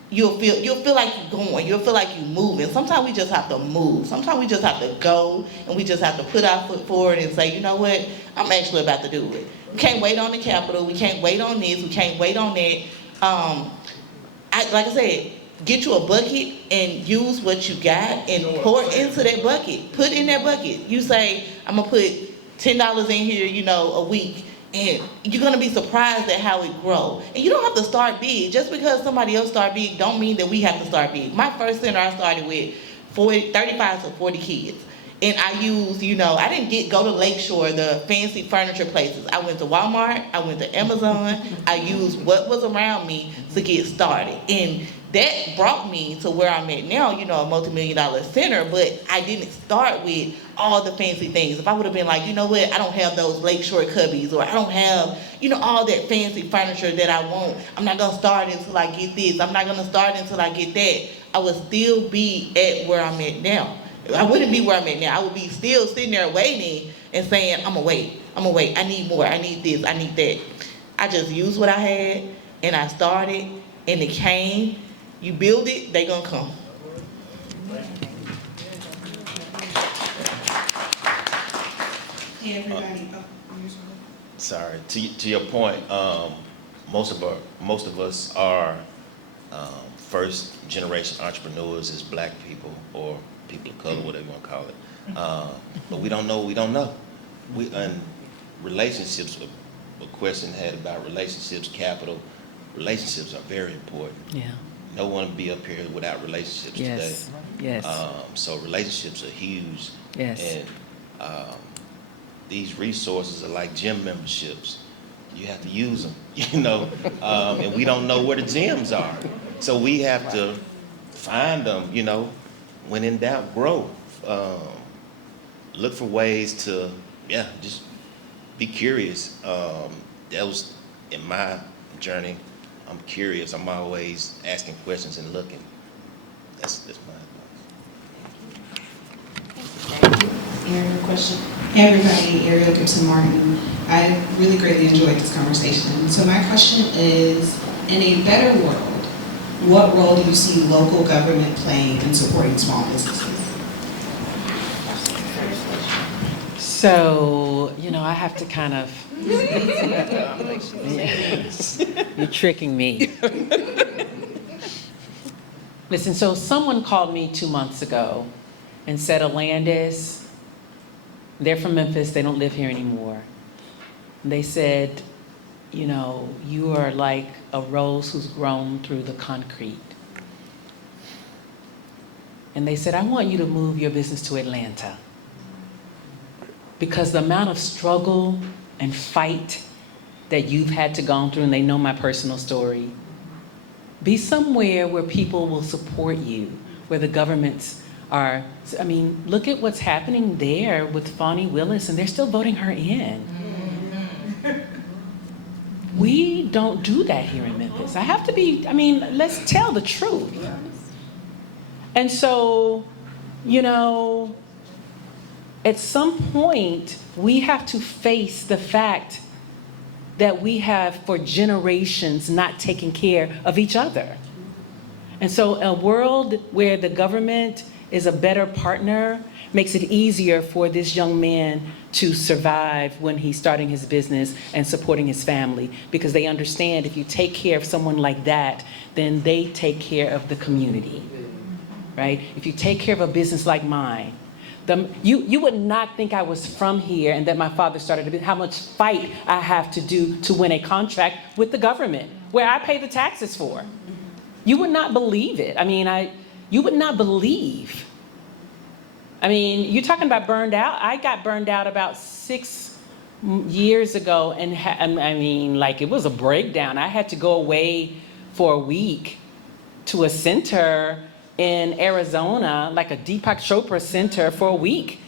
you'll feel like you're going, you'll feel like you're moving. Sometimes we just have to move. Sometimes we just have to go, and we just have to put our foot forward and say, you know what, I'm actually about to do it. We can't wait on the Capitol, we can't wait on this, we can't wait on that. Like I said, get you a bucket and use what you got and pour into that bucket. Put in that bucket. You say, I'm gonna put $10 in here, a week, and you're gonna be surprised at how it grows. And you don't have to start big. Just because somebody else start big don't mean that we have to start big. My first center I started with 35 to 40 kids. And I used, I didn't go to Lakeshore, the fancy furniture places. I went to Walmart, I went to Amazon, I used what was around me to get started. And that brought me to where I'm at now, a multi-million-dollar center, but I didn't start with all the fancy things. If I would have been like, you know what, I don't have those Lakeshore cubbies, or I don't have, all that fancy furniture that I want. I'm not gonna start until I get this. I'm not gonna start until I get that. I would still be at where I'm at now. I wouldn't be where I'm at now. I would be still sitting there waiting and saying, I'm gonna wait, I need more, I need this, I need that. I just used what I had, and I started, and it came. You build it, they gonna come. Hey, everybody. Sorry, to your point, most of us are first generation entrepreneurs as Black people or people of color, whatever you want to call it. But we don't know what we don't know. And relationships, a question had about relationships, capital. Relationships are very important. Yeah. No one would be up here without relationships today. Yes. So relationships are huge. Yes. And these resources are like gym memberships. You have to use them, and we don't know where the gyms are. So we have to find them, when in doubt, grow. Look for ways to, just be curious. That was in my journey. I'm curious. I'm always asking questions and looking. That's my advice. Ariel question. Hey everybody, Ariel Gibson Martin. I really greatly enjoyed this conversation. So my question is, in a better world, what role do you see local government playing in supporting small businesses? So, I have to kind of, you're tricking me. Listen, so someone called me 2 months ago and said, Alandas, they're from Memphis, they don't live here anymore. They said, you are like a rose who's grown through the concrete. And they said, I want you to move your business to Atlanta. Because the amount of struggle and fight that you've had to go through, and they know my personal story, be somewhere where people will support you, where the governments are. Look at what's happening there with Fani Willis, and they're still voting her in. We don't do that here in Memphis. I have to be, let's tell the truth. And so, at some point, we have to face the fact that we have, for generations, not taken care of each other. And so a world where the government is a better partner makes it easier for this young man to survive when he's starting his business and supporting his family, because they understand if you take care of someone like that, then they take care of the community, right? If you take care of a business like mine, you would not think I was from here and that my father started a business, how much fight I have to do to win a contract with the government, where I pay the taxes for. You would not believe it. You would not believe. You're talking about burned out. I got burned out about 6 years ago, and I mean, like, it was a breakdown. I had to go away for a week to a center in Arizona, like a Deepak Chopra center for a week,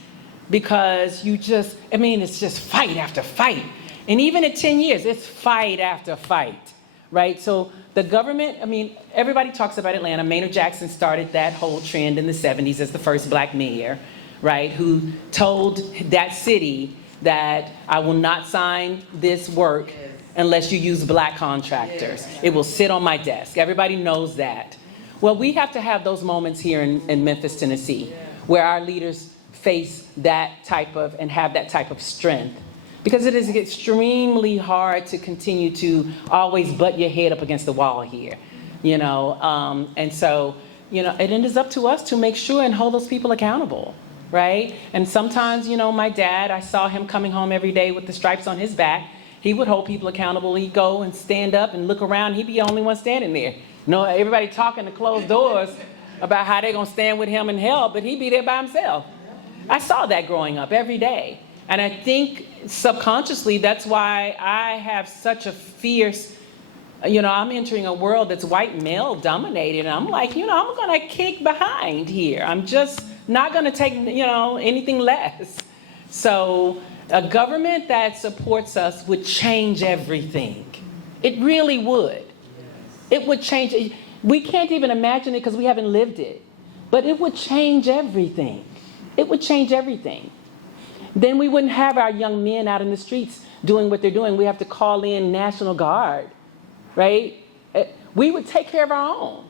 because it's just fight after fight. And even at 10 years, it's fight after fight, right? So the government, everybody talks about Atlanta. Maynard Jackson started that whole trend in the 70s as the first black mayor, right? Who told that city that I will not sign this work unless you use black contractors. It will sit on my desk. Everybody knows that. Well, we have to have those moments here in Memphis, Tennessee, where our leaders face that type of, and have that type of strength. Because it is extremely hard to continue to always butt your head up against the wall here, and so, it is up to us to make sure and hold those people accountable, right? And sometimes, my dad, I saw him coming home every day with the stripes on his back. He would hold people accountable. He'd go and stand up and look around. He'd be the only one standing there. Everybody talking to closed doors about how they're gonna stand with him and help, but he'd be there by himself. I saw that growing up every day. And I think subconsciously, that's why I have such a fierce, I'm entering a world that's white male dominated. And I'm like, I'm gonna kick behind here. I'm just not gonna take, anything less. So a government that supports us would change everything. It really would. It would change. We can't even imagine it because we haven't lived it. But it would change everything. It would change everything. Then we wouldn't have our young men out in the streets doing what they're doing. We have to call in National Guard, right? We would take care of our own,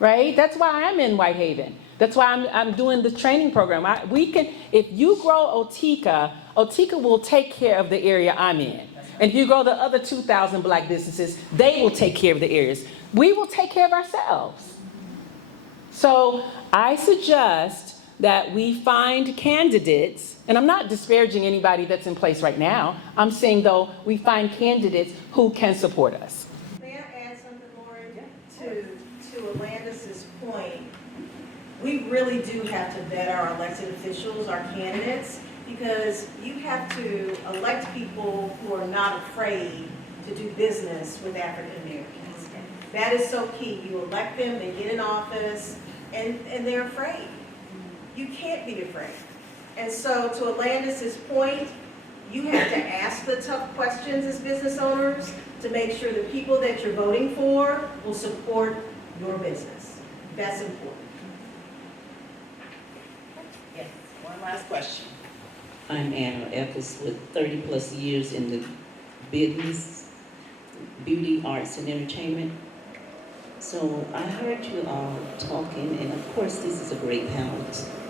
right? That's why I'm in Whitehaven. That's why I'm doing the training program. If you grow Oteka, Oteka will take care of the area I'm in. And if you grow the other 2,000 black businesses, they will take care of the areas. We will take care of ourselves. So I suggest that we find candidates, and I'm not disparaging anybody that's in place right now. I'm saying, though, we find candidates who can support us. May I add something, Lauren? To Alandas's point, we really do have to vet our elected officials, our candidates, because you have to elect people who are not afraid to do business with African Americans. That is so key. You elect them, they get in office, and they're afraid. You can't be afraid. And so to Alandas's point, you have to ask the tough questions as business owners to make sure the people that you're voting for will support your business. That's important. Yes, one last question. I'm Anna Eccles with 30 plus years in the business, beauty, arts, and entertainment. So I heard you all talking, and of course this is a great panel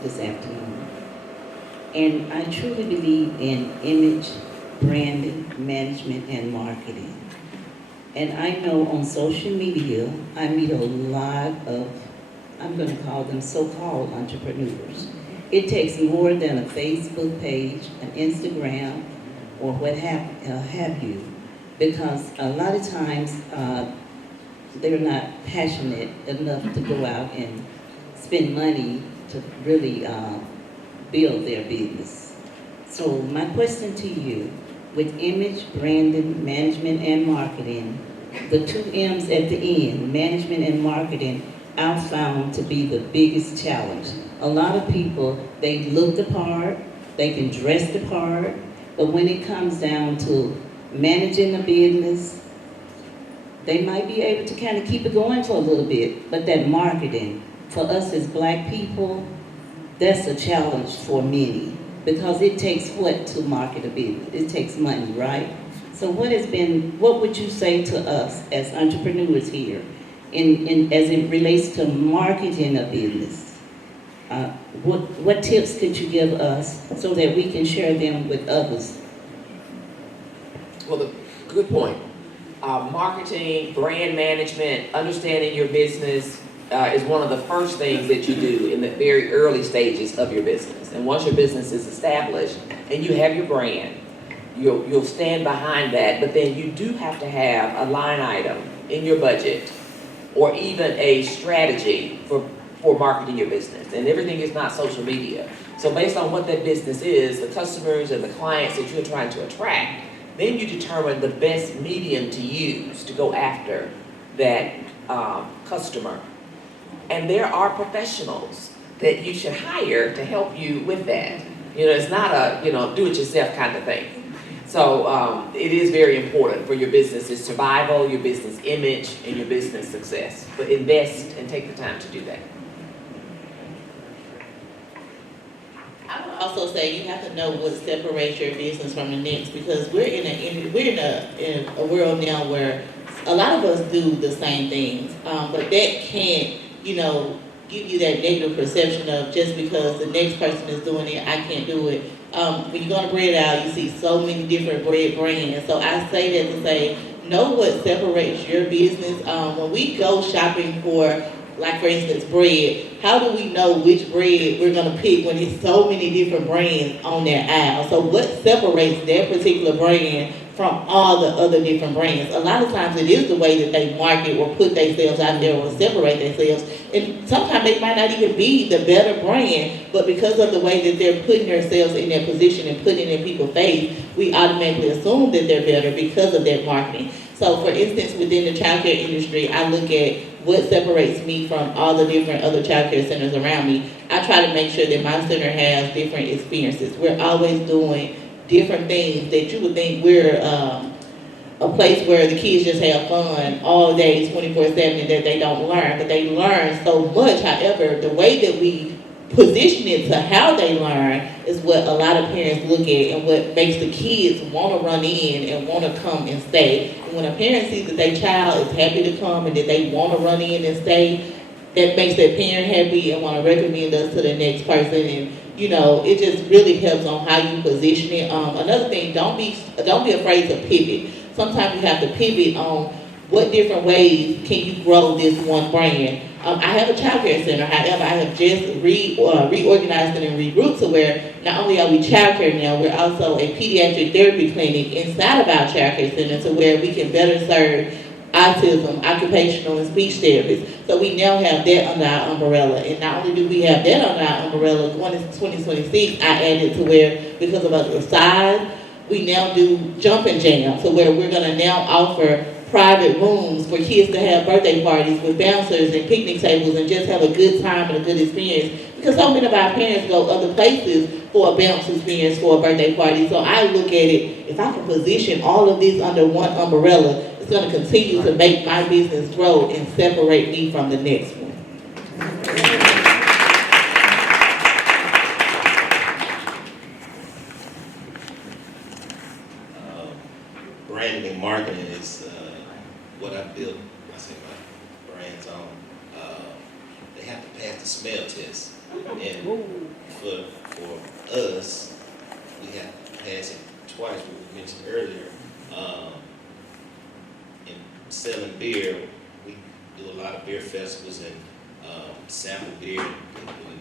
this afternoon. And I truly believe in image, branding, management, and marketing. And I know on social media, I meet a lot of, I'm going to call them so-called entrepreneurs. It takes more than a Facebook page, an Instagram, or what have you, because a lot of times they're not passionate enough to go out and spend money to really build their business. So my question to you, with image, branding, management, and marketing, the 2 M's at the end, management and marketing, I found to be the biggest challenge. A lot of people, they look the part, they can dress the part, but when it comes down to managing a business, they might be able to kind of keep it going for a little bit, but that marketing, for us as black people, that's a challenge for many, because it takes what to market a business? It takes money, right? So what would you say to us as entrepreneurs here, as it relates to marketing a business? What tips could you give us so that we can share them with others? Well, good point. Marketing, brand management, understanding your business is one of the first things that you do in the very early stages of your business. And once your business is established and you have your brand, you'll stand behind that, but then you do have to have a line item in your budget or even a strategy for marketing your business. And everything is not social media. So based on what that business is, the customers and the clients that you're trying to attract, then you determine the best medium to use to go after that customer. And there are professionals that you should hire to help you with that. It's not a, do-it-yourself kind of thing. So it is very important for your business's survival, your business image, and your business success. But invest and take the time to do that. I would also say you have to know what separates your business from the next, because we're in a world now where a lot of us do the same things, but that can't, give you that negative perception of just because the next person is doing it, I can't do it. When you go to Bread Out, you see so many different bread brands. So I say that to say, know what separates your business. When we go shopping for, like for instance, bread, how do we know which bread we're gonna pick when there's so many different brands on that aisle? So what separates that particular brand from all the other different brands? A lot of times it is the way that they market or put themselves out there or separate themselves. And sometimes they might not even be the better brand, but because of the way that they're putting themselves in their position and putting it in people's face, we automatically assume that they're better because of their marketing. So for instance, within the childcare industry, I look at what separates me from all the different other childcare centers around me. I try to make sure that my center has different experiences. We're always doing different things that you would think we're a place where the kids just have fun all day, 24/7, and that they don't learn. But they learn so much. However, the way that we position it to how they learn is what a lot of parents look at and what makes the kids want to run in and want to come and stay. And when a parent sees that their child is happy to come and that they want to run in and stay, that makes that parent happy and want to recommend us to the next person. And it just really helps on how you position it. Another thing, don't be afraid to pivot. Sometimes you have to pivot on what different ways can you grow this one brand. I have a childcare center, however, I have just reorganized it and regrouped to where not only are we childcare now, we're also a pediatric therapy clinic inside of our childcare center to where we can better serve autism, occupational and speech therapists. So we now have that under our umbrella. And not only do we have that under our umbrella, going into 2026, I added to where, because of our size, we now do jumping jams, so where we're gonna now offer private rooms for kids to have birthday parties with bouncers and picnic tables and just have a good time and a good experience. Because so many of our parents go other places for a bounce experience for a birthday party. So I look at it, if I can position all of this under one umbrella, it's gonna continue to make my business grow and separate me from the next one. Branding and marketing is what I built. I say my brands on. They have to pass the smell test, and for us, we have to pass it twice. What we mentioned earlier. In selling beer, we do a lot of beer festivals and sample beer. And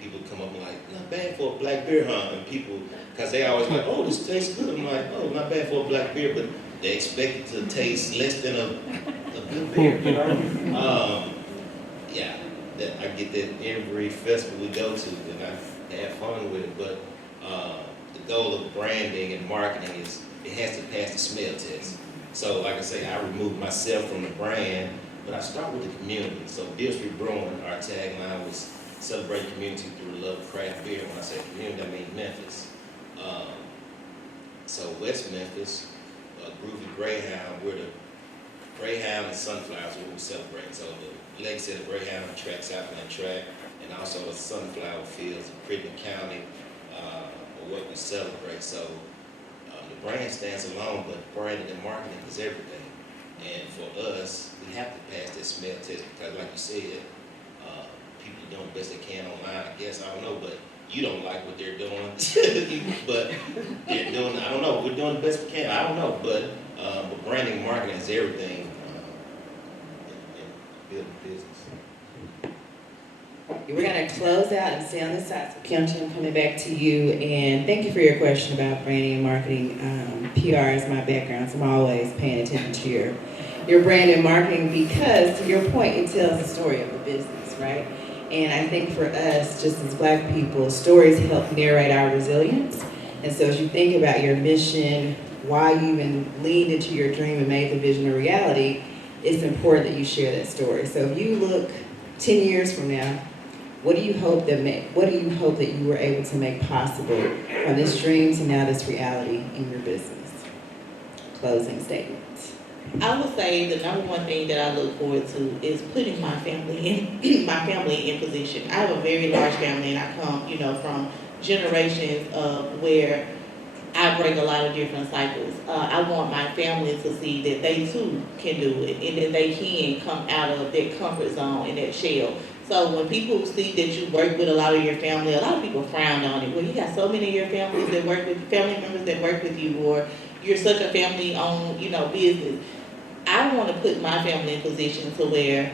people come up and like, not bad for a black beer, huh? And people, because they always like, oh, this tastes good. I'm like, oh, not bad for a black beer, but they expect it to taste less than a good beer, yeah, that I get that every festival we go to, and I have fun with it. But the goal of branding and marketing is it has to pass the smell test. So, like I say, I remove myself from the brand, but I start with the community. So, Beer Street Brewing, our tagline was celebrate community through the love of craft beer. When I say community, I mean Memphis. So West Memphis, Groovy Greyhound, we're the Greyhound and Sunflowers what we celebrate. So the legacy of the Greyhound tracks out on that track, and also the Sunflower Fields in Crittenden County, are what we celebrate. So the brand stands alone, but branding and marketing is everything. And for us, we have to pass that smell test because, like you said, people are doing the best they can online, I guess. I don't know, but you don't like what they're doing. But they're doing, I don't know, we're doing the best we can. I don't know, but branding and marketing is everything in building business. We're going to close out and stay on this side. So, Cheonshae, I'm coming back to you, and thank you for your question about branding and marketing. PR is my background, so I'm always paying attention to your brand and marketing because, to your point, it tells the story of the business, right? And I think for us, just as Black people, stories help narrate our resilience. And so as you think about your mission, why you even leaned into your dream and made the vision a reality, it's important that you share that story. So if you look 10 years from now, what do you hope that you were able to make possible from this dream to now this reality in your business? Closing statements. I would say the number one thing that I look forward to is putting my family in position. I have a very large family, and I come, from generations of where I break a lot of different cycles. I want my family to see that they too can do it, and that they can come out of their comfort zone and that shell. So when people see that you work with a lot of your family, a lot of people frown on it. Well, you got so many of your family members that work with you, or you're such a family-owned, business. I want to put my family in position to where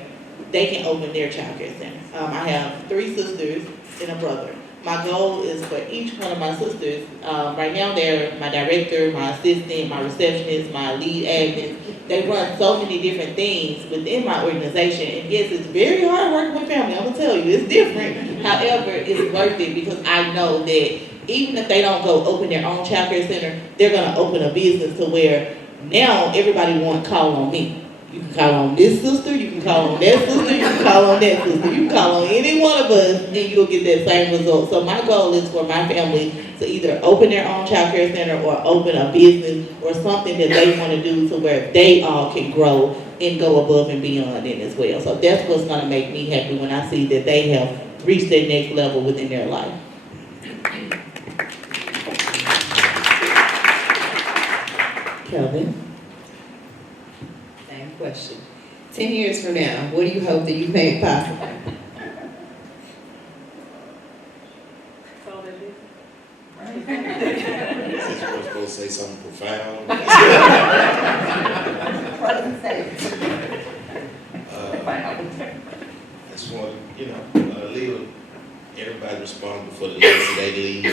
they can open their childcare center. I have 3 sisters and a brother. My goal is for each one of my sisters, right now they're my director, my assistant, my receptionist, my lead admin. They run so many different things within my organization. And yes, it's very hard working with family, I'm gonna tell you, it's different. However, it's worth it because I know that even if they don't go open their own childcare center, they're gonna open a business to where now everybody wants to call on me. You can call on this sister, you can call on that sister, you can call on that sister. You can call on any one of us and you'll get that same result. So my goal is for my family to either open their own child care center or open a business or something that they want to do to where they all can grow and go above and beyond it as well. So that's what's going to make me happy when I see that they have reached their next level within their life. Kelvin? Same question. 10 years from now, what do you hope that you made possible? Since you were supposed to say something profound. I just want to, leave everybody responsible for the legacy they leave.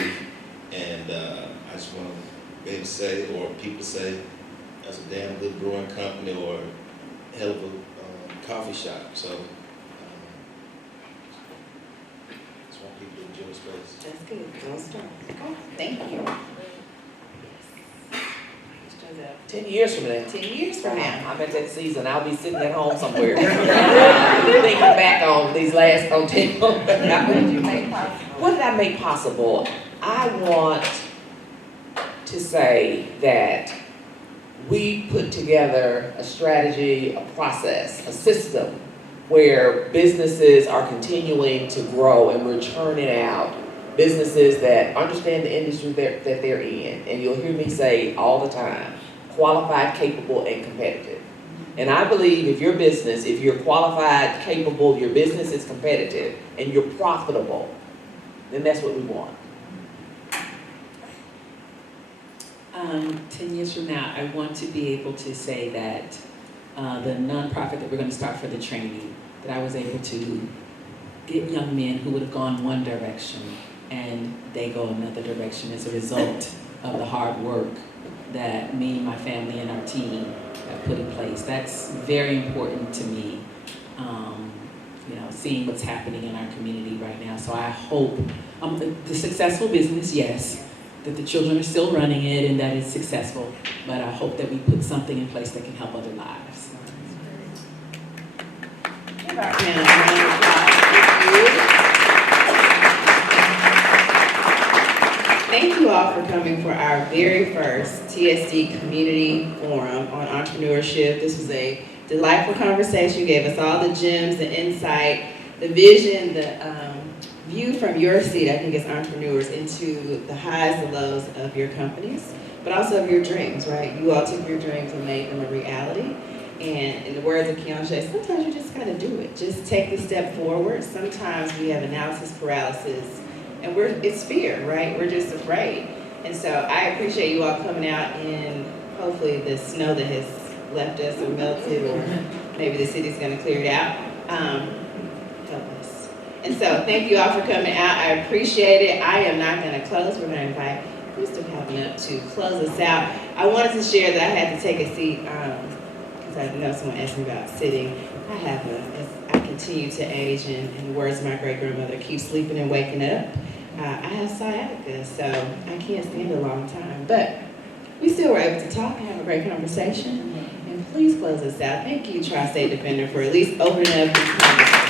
And I just want to be able to say, or people say, that's a damn good brewing company or a hell of a coffee shop. So just want people to enjoy the space. That's good. Don't start. Okay. Thank you. 10 years from now. 10 years from now. I'm at that season. I'll be sitting at home somewhere. Thinking back on these last 10 months. What did you make possible? What did I make possible? I want to say that we put together a strategy, a process, a system where businesses are continuing to grow and we're churning out businesses that understand the industry that they're in. And you'll hear me say all the time, qualified, capable, and competitive. And I believe if your business, if you're qualified, capable, your business is competitive, and you're profitable, then that's what we want. 10 years from now, I want to be able to say that the nonprofit that we're going to start for the training, that I was able to get young men who would have gone one direction and they go another direction as a result of the hard work that me, my family, and our team have put in place. That's very important to me, seeing what's happening in our community right now. So I hope the successful business, yes, that the children are still running it and that it's successful, but I hope that we put something in place that can help other lives. Thank you all for coming for our very first TSD Community Forum on Entrepreneurship. This was a delightful conversation. You gave us all the gems, the insight, the vision, the view from your seat, I think, as entrepreneurs into the highs and lows of your companies, but also of your dreams, right? You all took your dreams and made them a reality. And in the words of Cheonshae, sometimes you just gotta do it. Just take the step forward. Sometimes we have analysis paralysis and it's fear, right? We're just afraid. And so I appreciate you all coming out in hopefully the snow that has left us or melted, or maybe the city's gonna clear it out. Help us. And so thank you all for coming out. I appreciate it. I am not gonna close. We're gonna invite Mr. Kelvin up to close us out. I wanted to share that I had to take a seat, because I know someone asked me about sitting. I continue to age, and in the words of my great-grandmother, keep sleeping and waking up. I have sciatica, so I can't stand a long time, but we still were able to talk and have a great conversation. And please close us out. Thank you, Tri-State Defender, for at least opening up this conversation.